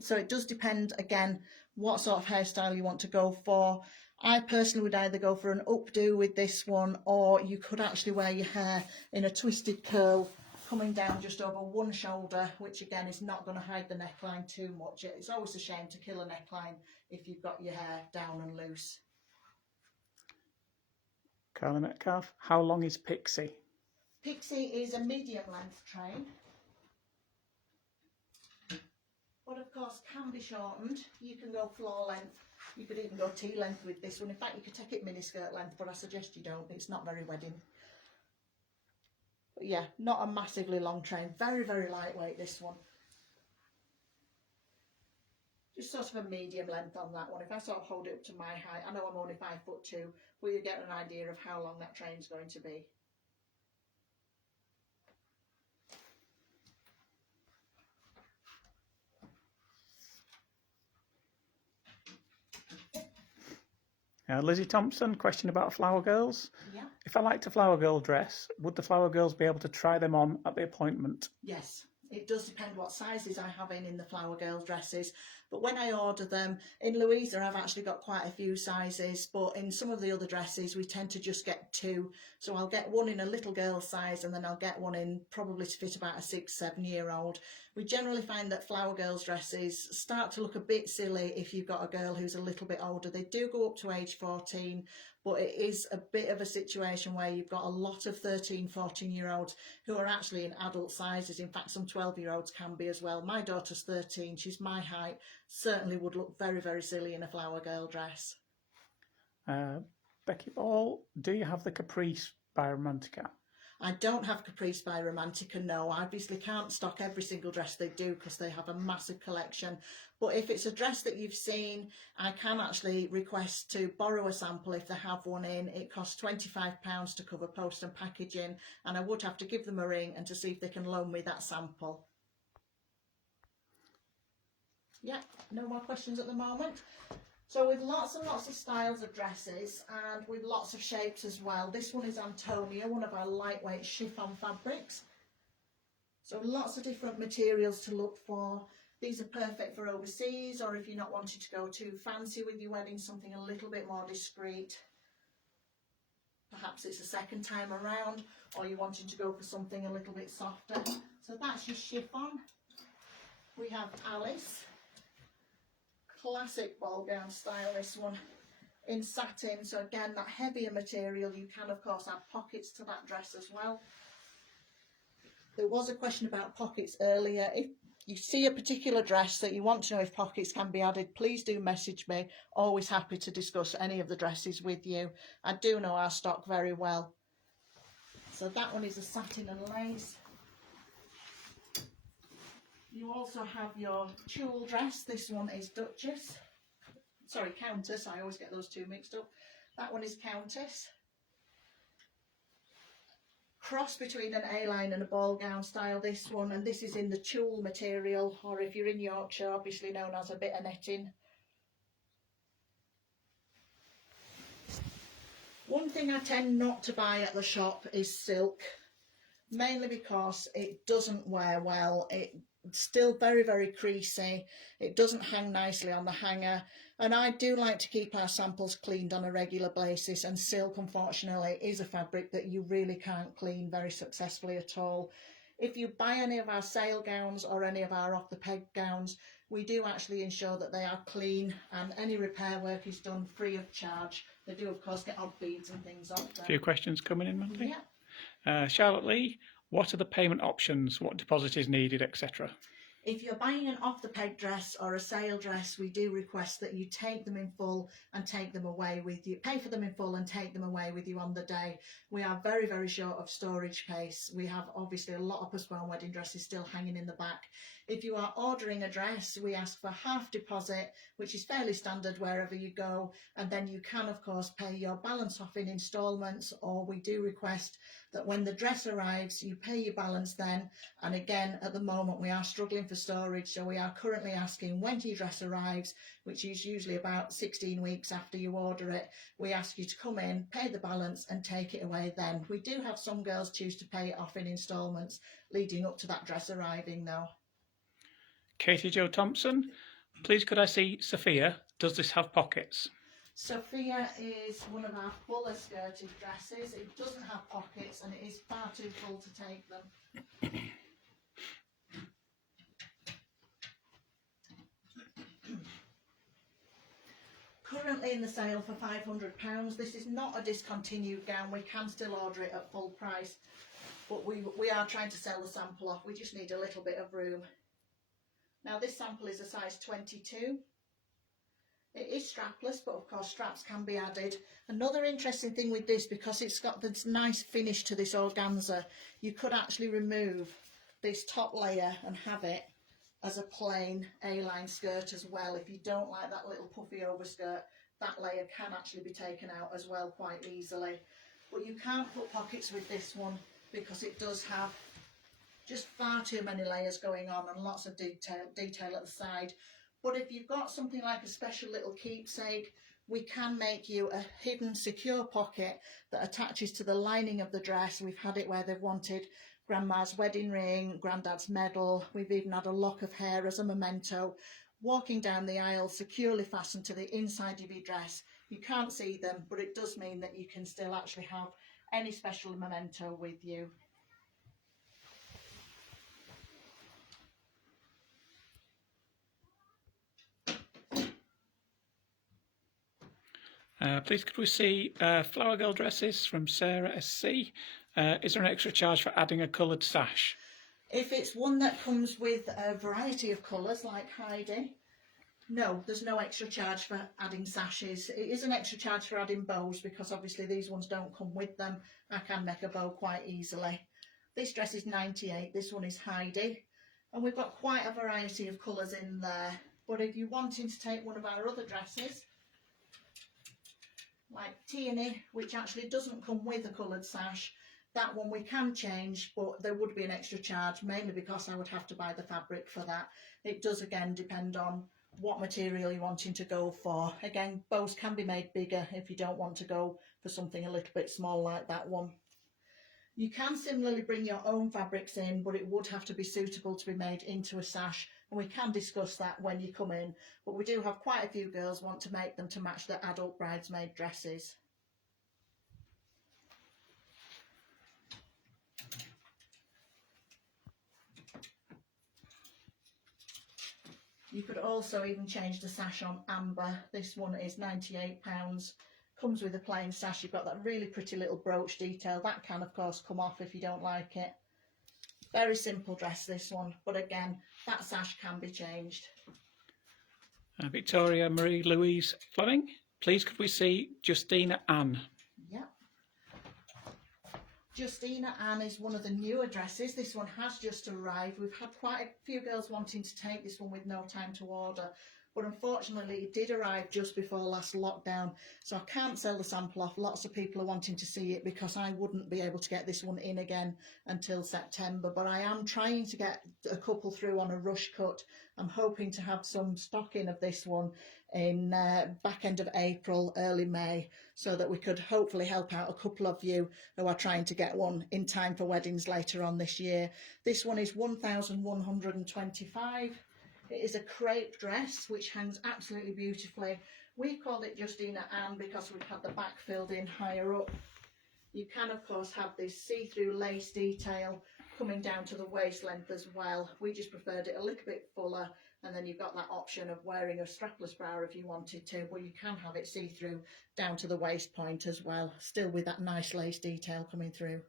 So it does depend again what sort of hairstyle you want to go for. I personally would either go for an updo with this one, or you could actually wear your hair in a twisted curl coming down just over one shoulder, which again is not going to hide the neckline too much. It's always a shame to kill a neckline if you've got your hair down and loose. Carla Metcalf, how long is Pixie? Pixie is a medium length train, but of course can be shortened. You can go floor length, you could even go T-length with this one. In fact, you could take it miniskirt length, but I suggest you don't. It's not very wedding. But yeah, not a massively long train. Very, very lightweight, this one. Just sort of a medium length on that one. If I sort of hold it up to my height, I know I'm only 5'2", but you get an idea of how long that train's going to be. Lizzie Thompson, question about Flower Girls. Yeah. If I liked a Flower Girl dress, would the Flower Girls be able to try them on at the appointment? Yes. It does depend what sizes I have in the Flower Girl dresses, but when I order them, in Louisa I've actually got quite a few sizes, but in some of the other dresses we tend to just get two. So I'll get one in a little girl size, and then I'll get one in probably to fit about a 6-7 year old. We generally find that Flower Girls dresses start to look a bit silly if you've got a girl who's a little bit older. They do go up to age 14, but it is a bit of a situation where you've got a lot of 13-14 year olds who are actually in adult sizes. In fact, some 12-year-olds can be as well. My daughter's 13, she's my height, certainly would look very, very silly in a Flower Girl dress. Becky Ball, do you have the Caprice by Romantica? I don't have Caprice by Romantica, no. I obviously can't stock every single dress they do because they have a massive collection. But if it's a dress that you've seen, I can actually request to borrow a sample if they have one in. It costs £25 to cover post and packaging, and I would have to give them a ring and to see if they can loan me that sample. Yeah, no more questions at the moment. So with lots and lots of styles of dresses and with lots of shapes as well. This one is Antonia, one of our lightweight chiffon fabrics. So lots of different materials to look for. These are perfect for overseas, or if you're not wanting to go too fancy with your wedding, something a little bit more discreet. Perhaps it's a second time around, or you're wanting to go for something a little bit softer. So that's your chiffon. We have Alice. Classic ball gown style, this one, in satin. So again, that heavier material. You can of course add pockets to that dress as well. There was a question about pockets earlier. If you see a particular dress that you want to know if pockets can be added, please do message me. Always happy to discuss any of the dresses with you. I do know our stock very well. So that one is a satin and lace. You also have your tulle dress. This one is Duchess. Sorry, Countess. I always get those two mixed up. That one is Countess. Cross between an A-line and a ball gown style, this one. And this is in the tulle material, or if you're in Yorkshire, obviously known as a bit of netting. One thing I tend not to buy at the shop is silk. Mainly because it doesn't wear well. It's still very, very creasy. It doesn't hang nicely on the hanger, and I do like to keep our samples cleaned on a regular basis, and silk unfortunately is a fabric that you really can't clean very successfully at all. If you buy any of our sale gowns or any of our off the peg gowns, we do actually ensure that they are clean, and any repair work is done free of charge. They do of course get odd beads and things off them. A few questions coming in, Mandy. Yeah. Charlotte Lee, what are the payment options? What deposit is needed, etc.? If you're buying an off-the-peg dress or a sale dress, we do request that you take them in full and take them away with you. Pay for them in full and take them away with you on the day. We are very, very short of storage space. We have obviously a lot of postponed wedding dresses still hanging in the back. If you are ordering a dress, we ask for half deposit, which is fairly standard wherever you go, and then you can of course pay your balance off in instalments, or we do request that when the dress arrives you pay your balance then. And again, at the moment we are struggling for for storage. So we are currently asking when your dress arrives, which is usually about 16 weeks after you order it. We ask you to come in, pay the balance and take it away then. We do have some girls choose to pay it off in instalments leading up to that dress arriving though. Katie Jo Thompson, please could I see Sophia? Does this have pockets? Sophia is one of our fuller skirted dresses. It doesn't have pockets and it is far too full to take them. Currently in the sale for £500. This is not a discontinued gown. We can still order it at full price, but we are trying to sell the sample off. We just need a little bit of room. Now this sample is a size 22. It is strapless, but of course straps can be added. Another interesting thing with this, because it's got this nice finish to this organza, you could actually remove this top layer and have it as a plain A-line skirt as well. If you don't like that little puffy overskirt, that layer can actually be taken out as well quite easily. But you can't put pockets with this one because it does have just far too many layers going on and lots of detail at the side. But if you've got something like a special little keepsake, we can make you a hidden secure pocket that attaches to the lining of the dress. We've had it where they've wanted grandma's wedding ring, granddad's medal. We've even had a lock of hair as a memento. Walking down the aisle securely fastened to the inside of your dress. You can't see them, but it does mean that you can still actually have any special memento with you. Please could we see Flower Girl dresses from Sarah SC? Is there an extra charge for adding a coloured sash? If it's one that comes with a variety of colours like Heidi, no, there's no extra charge for adding sashes. It is an extra charge for adding bows because obviously these ones don't come with them. I can make a bow quite easily. This dress is 98, this one is Heidi, and we've got quite a variety of colours in there. But if you're wanting to take one of our other dresses, like Tierney, which actually doesn't come with a coloured sash, that one we can change, but there would be an extra charge, mainly because I would have to buy the fabric for that. It does again depend on what material you're wanting to go for. Again, bows can be made bigger if you don't want to go for something a little bit small like that one. You can similarly bring your own fabrics in, but it would have to be suitable to be made into a sash, and we can discuss that when you come in. But we do have quite a few girls want to make them to match their adult bridesmaid dresses. You could also even change the sash on Amber. This one is £98. Comes with a plain sash. You've got that really pretty little brooch detail. That can of course come off if you don't like it. Very simple dress this one, but again that sash can be changed. Victoria Marie Louise Fleming, please could we see Justina Ann? Yep. Justina Ann is one of the newer dresses. This one has just arrived. We've had quite a few girls wanting to take this one with no time to order, but unfortunately it did arrive just before last lockdown, so I can't sell the sample off. Lots of people are wanting to see it because I wouldn't be able to get this one in again until September, but I am trying to get a couple through on a rush cut. I'm hoping to have some stock in of this one in back end of April, early May, so that we could hopefully help out a couple of you who are trying to get one in time for weddings later on this year. This one is 1,125. It is a crepe dress which hangs absolutely beautifully. We called it Justina Ann because we've had the back filled in higher up. You can of course have this see-through lace detail coming down to the waist length as well. We just preferred it a little bit fuller, and then you've got that option of wearing a strapless bra if you wanted to, where you can have it see-through down to the waist point as well, still with that nice lace detail coming through.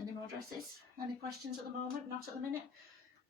Any more dresses? Any questions at the moment? Not at the minute.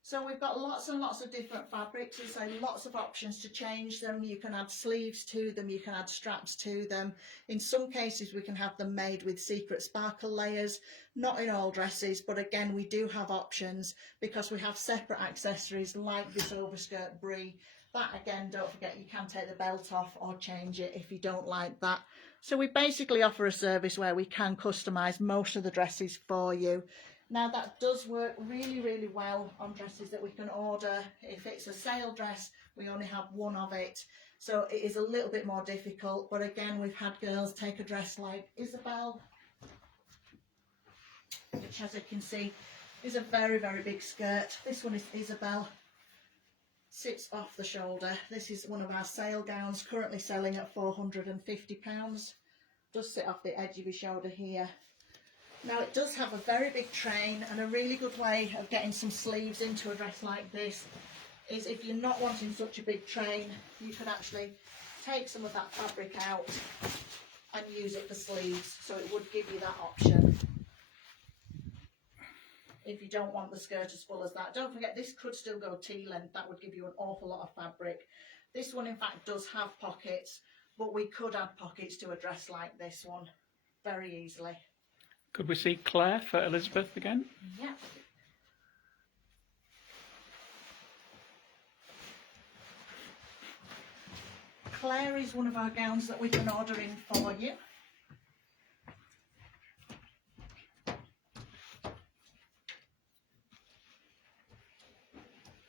So we've got lots and lots of different fabrics, and so lots of options to change them. You can add sleeves to them, you can add straps to them. In some cases we can have them made with secret sparkle layers. Not in all dresses, but again we do have options because we have separate accessories like this overskirt brie That again, don't forget, you can take the belt off or change it if you don't like that. So we basically offer a service where we can customise most of the dresses for you. Now that does work really, really well on dresses that we can order. If it's a sale dress, we only have one of it. So it is a little bit more difficult. But again, we've had girls take a dress like Isabel, which, as you can see, is a very, very big skirt. This one is Isabel. Sits off the shoulder. This is one of our sale gowns, currently selling at £450. Does sit off the edge of your shoulder here. Now it does have a very big train, and a really good way of getting some sleeves into a dress like this is, if you're not wanting such a big train, you could actually take some of that fabric out and use it for sleeves, so it would give you that option. If you don't want the skirt as full as that. Don't forget, this could still go T-length. That would give you an awful lot of fabric. This one, in fact, does have pockets, but we could add pockets to a dress like this one very easily. Could we see Claire for Elizabeth again? Yeah. Claire is one of our gowns that we can order in for you.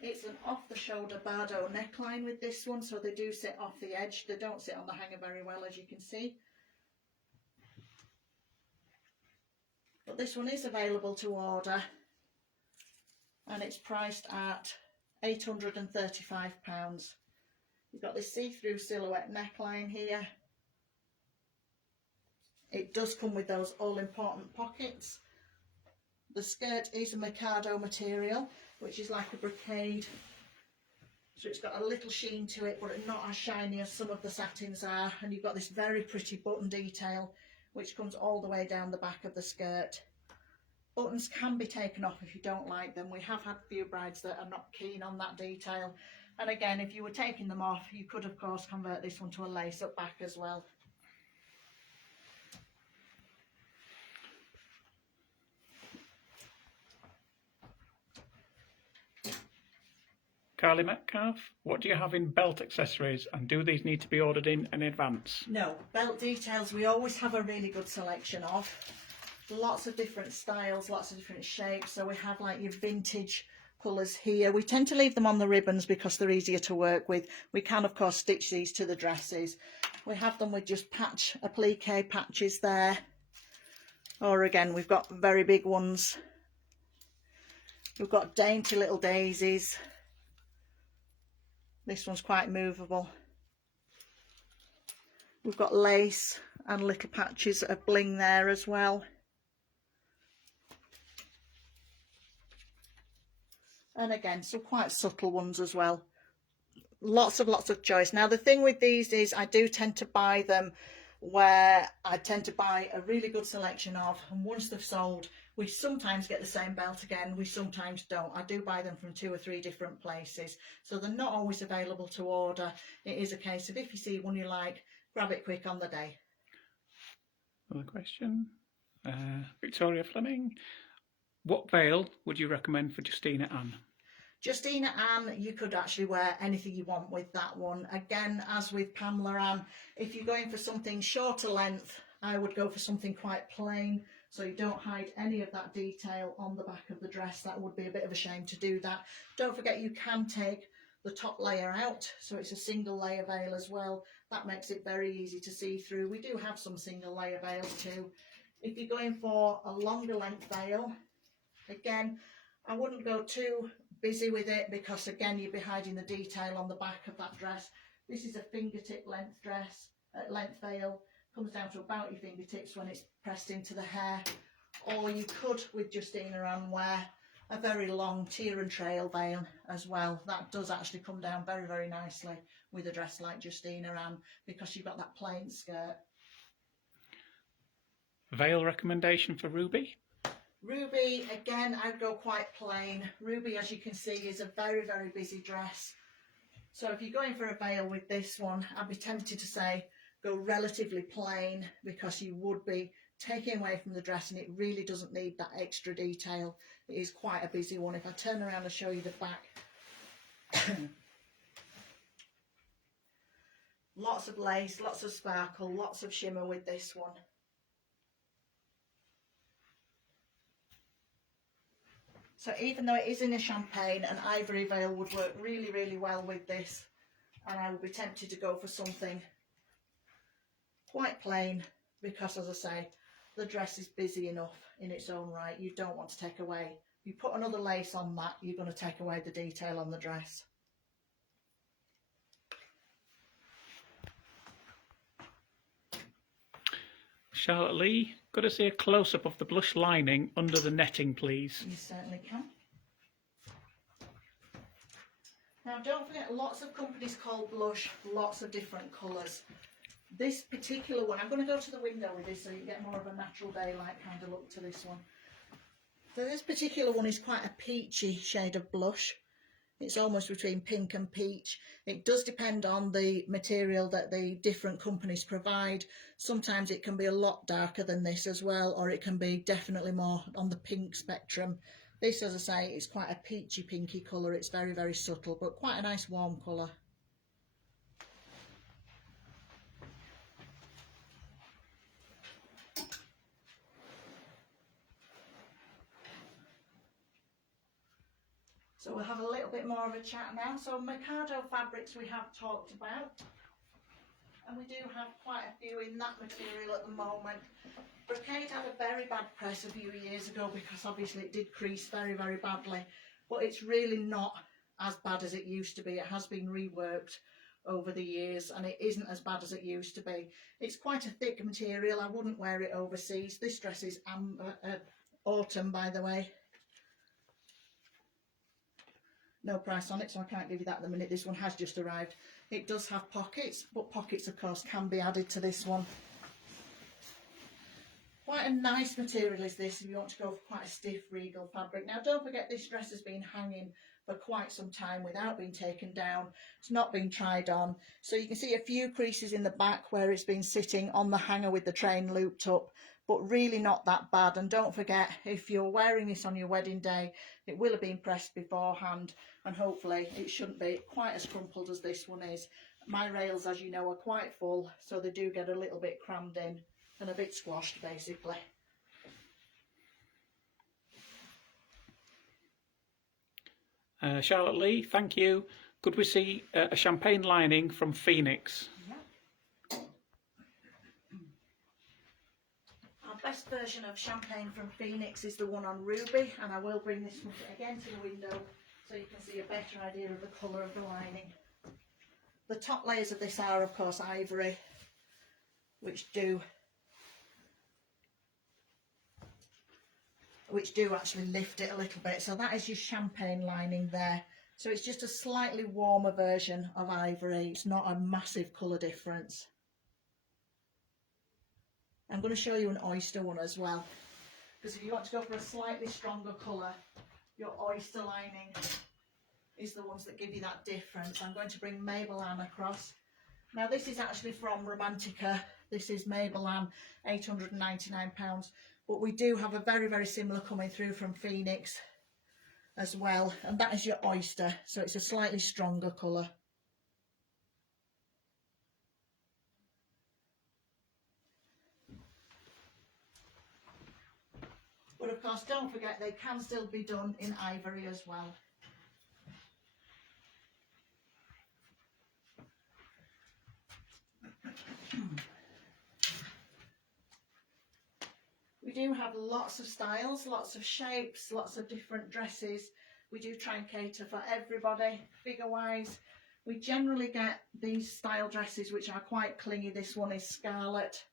It's an off-the-shoulder Bardo neckline with this one, so they do sit off the edge. They don't sit on the hanger very well, as you can see. But this one is available to order, and it's priced at £835. You've got this see-through silhouette neckline here. It does come with those all-important pockets. The skirt is a Mikado material, which is like a brocade. So it's got a little sheen to it, but not as shiny as some of the satins are. And you've got this very pretty button detail, which comes all the way down the back of the skirt. Buttons can be taken off if you don't like them. We have had a few brides that are not keen on that detail. And again, if you were taking them off, you could, of course, convert this one to a lace-up back as well. Carly Metcalf, what do you have in belt accessories, and do these need to be ordered in advance? No, belt details we always have a really good selection of. Lots of different styles, lots of different shapes. So we have like your vintage colours here. We tend to leave them on the ribbons because they're easier to work with. We can, of course, stitch these to the dresses. We have them with just applique patches there. Or again, we've got very big ones. We've got dainty little daisies. This one's quite movable. We've got lace and little patches of bling there as well. And again, some quite subtle ones as well. Lots of choice. Now the thing with these is I do tend to buy them where I tend to buy a really good selection of, and once they've sold, we sometimes get the same belt again, we sometimes don't. I do buy them from 2 or 3 different places, so they're not always available to order. It is a case of, if you see one you like, grab it quick on the day. Another question. Victoria Fleming, what veil would you recommend for Justina Ann? Justina Ann, you could actually wear anything you want with that one. Again, as with Pamlaran, if you're going for something shorter length, I would go for something quite plain, so you don't hide any of that detail on the back of the dress. That would be a bit of a shame to do that. Don't forget, you can take the top layer out, so it's a single layer veil as well. That makes it very easy to see through. We do have some single layer veils too. If you're going for a longer length veil, again, I wouldn't go too busy with it, because again, you'd be hiding the detail on the back of that dress. This is a fingertip length dress, length veil, comes down to about your fingertips when it's pressed into the hair. Or you could, with Justina Ann, wear a very long tier and trail veil as well. That does actually come down very, very nicely with a dress like Justina Ann, because you've got that plain skirt. Veil recommendation for Ruby? Ruby, again, I'd go quite plain. Ruby, as you can see, is a very, very busy dress. So if you're going for a veil with this one, I'd be tempted to say go relatively plain, because you would be taking away from the dress, and it really doesn't need that extra detail. It is quite a busy one. If I turn around and show you the back, Lots of lace, lots of sparkle, lots of shimmer with this one. So even though it is in a champagne, an ivory veil would work really, really well with this. And I would be tempted to go for something quite plain because, as I say, the dress is busy enough in its own right. You don't want to take away. If you put another lace on that, you're going to take away the detail on the dress. Charlotte Lee, got to see a close-up of the blush lining under the netting, please. You certainly can. Now don't forget, lots of companies call blush lots of different colours. This particular one, I'm going to go to the window with this so you get more of a natural daylight kind of look to this one. So this particular one is quite a peachy shade of blush. It's almost between pink and peach. It does depend on the material that the different companies provide. Sometimes it can be a lot darker than this as well, or it can be definitely more on the pink spectrum. This, as I say, is quite a peachy pinky colour. It's very, very subtle, but quite a nice warm colour. So we'll have a little bit more of a chat now. So Mikado fabrics we have talked about, and we do have quite a few in that material at the moment. Brocade had a very bad press a few years ago because obviously it did crease very, very badly, but it's really not as bad as it used to be. It has been reworked over the years and it isn't as bad as it used to be. It's quite a thick material. I wouldn't wear it overseas. This dress is autumn, by the way. No price on it, so I can't give you that at the minute. This one has just arrived. It does have pockets, but pockets of course can be added to this one. Quite a nice material is this if you want to go for quite a stiff regal fabric. Now don't forget, this dress has been hanging for quite some time without being taken down. It's not been tried on, so you can see a few creases in the back where it's been sitting on the hanger with the train looped up, but really not that bad. And don't forget, if you're wearing this on your wedding day, it will have been pressed beforehand, and hopefully it shouldn't be quite as crumpled as this one is. My rails, as you know, are quite full, so they do get a little bit crammed in and a bit squashed basically. Charlotte Lee, thank you. Could we see a champagne lining from Phoenix? Yeah. Our best version of champagne from Phoenix is the one on ruby, and I will bring this one again to the window so you can see a better idea of the colour of the lining. The top layers of this are of course ivory, which do actually lift it a little bit. So that is your champagne lining there. So it's just a slightly warmer version of ivory. It's not a massive colour difference. I'm going to show you an oyster one as well, because if you want to go for a slightly stronger colour, your oyster lining is the ones that give you that difference. I'm going to bring Milan across. Now this is actually from Romantica. This is Milan, £899. But we do have a very, very similar coming through from Phoenix as well. And that is your oyster. So it's a slightly stronger colour. But of course, don't forget, they can still be done in ivory as well. We do have lots of styles, lots of shapes, lots of different dresses. We do try and cater for everybody, figure wise. We generally get these style dresses which are quite clingy. This one is scarlet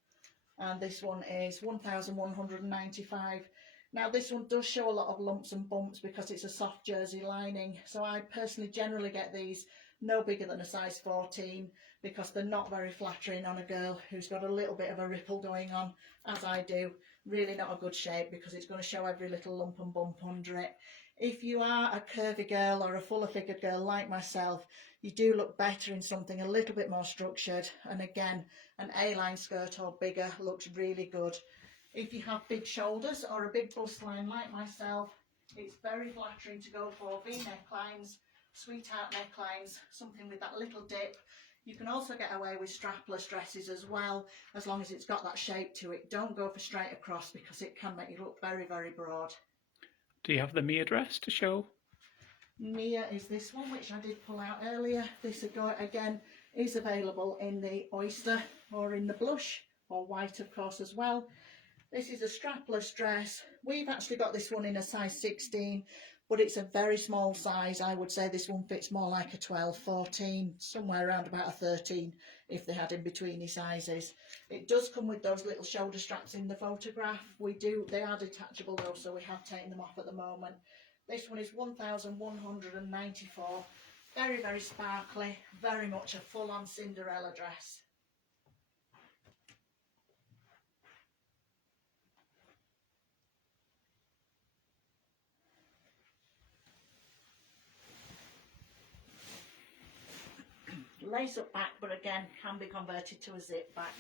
and this one is 1,195. Now this one does show a lot of lumps and bumps because it's a soft jersey lining. So I personally generally get these no bigger than a size 14 because they're not very flattering on a girl who's got a little bit of a ripple going on, as I do. Really not a good shape because it's going to show every little lump and bump under it. If you are a curvy girl or a fuller figured girl like myself, you do look better in something a little bit more structured, and again an A-line skirt or bigger looks really good. If you have big shoulders or a big bust line like myself, it's very flattering to go for V necklines, sweetheart necklines, something with that little dip. You can also get away with strapless dresses as well, as long as it's got that shape to it. Don't go for straight across because it can make you look very, very broad. Do you have the Mia dress to show? Mia is this one, which I did pull out earlier. This again is available in the oyster or in the blush, or white of course as well. This is a strapless dress. We've actually got this one in a size 16, but it's a very small size. I would say this one fits more like a 12, 14, somewhere around about a 13 if they had in betweeny sizes. It does come with those little shoulder straps in the photograph. They are detachable though, so we have taken them off at the moment. This one is 1,194. Very, very sparkly, very much a full-on Cinderella dress. Lace up back, but again can be converted to a zip back.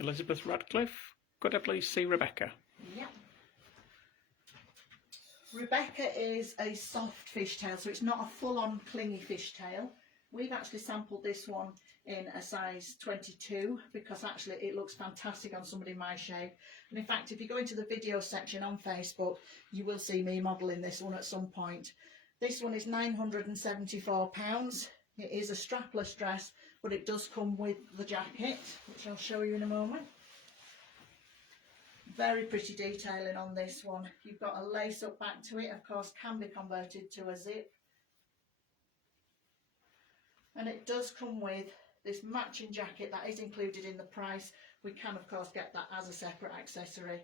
Elizabeth Radcliffe, could I please see Rebecca? Yep. Rebecca is a soft fishtail, so it's not a full-on clingy fishtail. We've actually sampled this one in a size 22 because actually it looks fantastic on somebody my shape. And in fact, if you go into the video section on Facebook, you will see me modelling this one at some point. This one is £974. It is a strapless dress, but it does come with the jacket, which I'll show you in a moment. Very pretty detailing on this one. You've got a lace up back to it, of course, can be converted to a zip. And it does come with this matching jacket that is included in the price. We can, of course, get that as a separate accessory.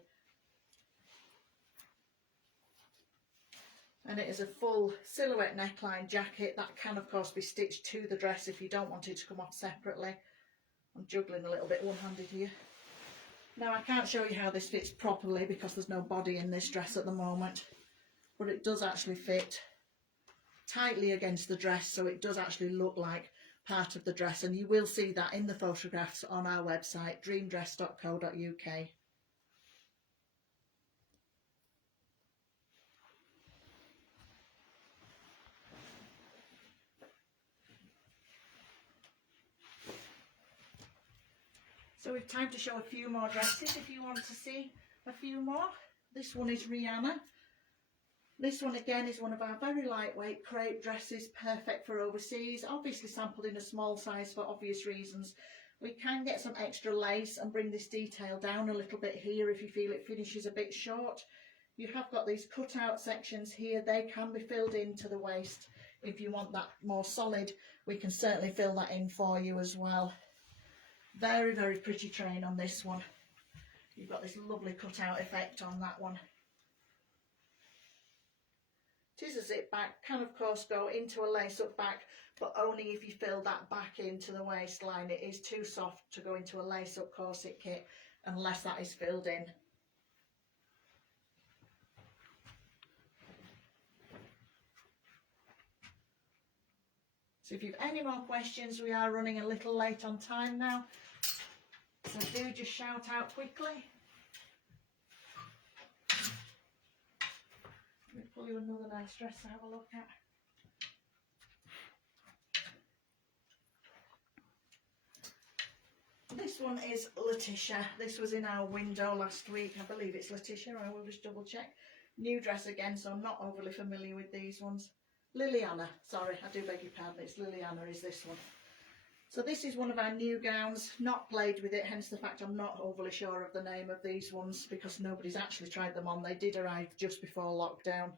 And it is a full silhouette neckline jacket that can of course be stitched to the dress if you don't want it to come off separately. I'm juggling a little bit one-handed here. Now I can't show you how this fits properly because there's no body in this dress at the moment, but it does actually fit tightly against the dress, so it does actually look like part of the dress, and you will see that in the photographs on our website dreamdress.co.uk. So we've time to show a few more dresses if you want to see a few more. This one is Rihanna. This one again is one of our very lightweight crepe dresses, perfect for overseas, obviously sampled in a small size for obvious reasons. We can get some extra lace and bring this detail down a little bit here if you feel it finishes a bit short. You have got these cut out sections here, they can be filled into the waist. If you want that more solid, we can certainly fill that in for you as well. Very, very pretty train on this one. You've got this lovely cut out effect on that one. It is a zip back, can of course go into a lace up back, but only if you fill that back into the waistline. It is too soft to go into a lace up corset kit unless that is filled in. So if you've any more questions, we are running a little late on time now, so do just shout out quickly. Let me pull you another nice dress to have a look at. This one is Leticia. This was in our window last week. I believe it's Leticia, I will just double check. New dress again, so I'm not overly familiar with these ones. Liliana, sorry, I do beg your pardon, it's Liliana is this one. So this is one of our new gowns, not played with it, hence the fact I'm not overly sure of the name of these ones because nobody's actually tried them on. They did arrive just before lockdown.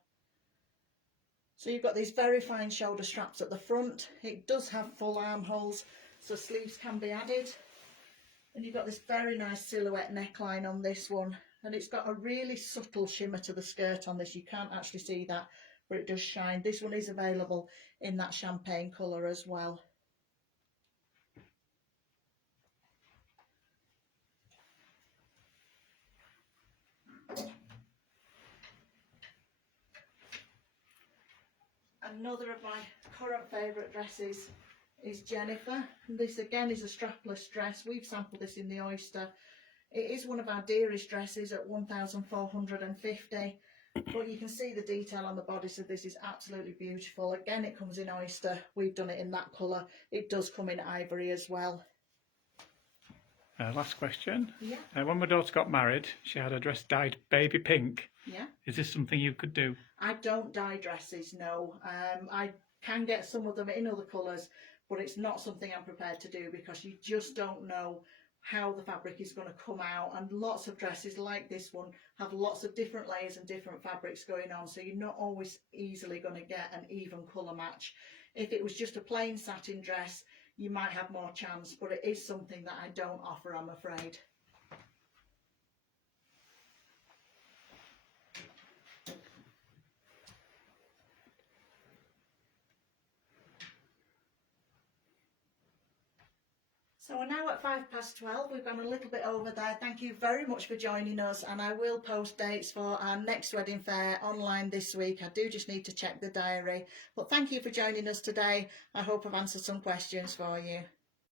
So you've got these very fine shoulder straps at the front. It does have full armholes, so sleeves can be added. And you've got this very nice silhouette neckline on this one. And it's got a really subtle shimmer to the skirt on this. You can't actually see that, but it does shine. This one is available in that champagne colour as well. Another of my current favourite dresses is Jennifer. And this again is a strapless dress. We've sampled this in the oyster. It is one of our dearest dresses at 1,450. But you can see the detail on the bodice of this is absolutely beautiful. Again, it comes in oyster. We've done it in that colour. It does come in ivory as well. Last question. Yeah. When my daughter got married, she had her dress dyed baby pink. Yeah. Is this something you could do? I don't dye dresses, no. I can get some of them in other colours, but it's not something I'm prepared to do because you just don't know how the fabric is going to come out, and lots of dresses like this one have lots of different layers and different fabrics going on, so you're not always easily going to get an even colour match. If it was just a plain satin dress, you might have more chance, but it is something that I don't offer, I'm afraid. So we're now at 12:05. We've gone a little bit over there. Thank you very much for joining us, and I will post dates for our next wedding fair online this week. I do just need to check the diary. But thank you for joining us today. I hope I've answered some questions for you.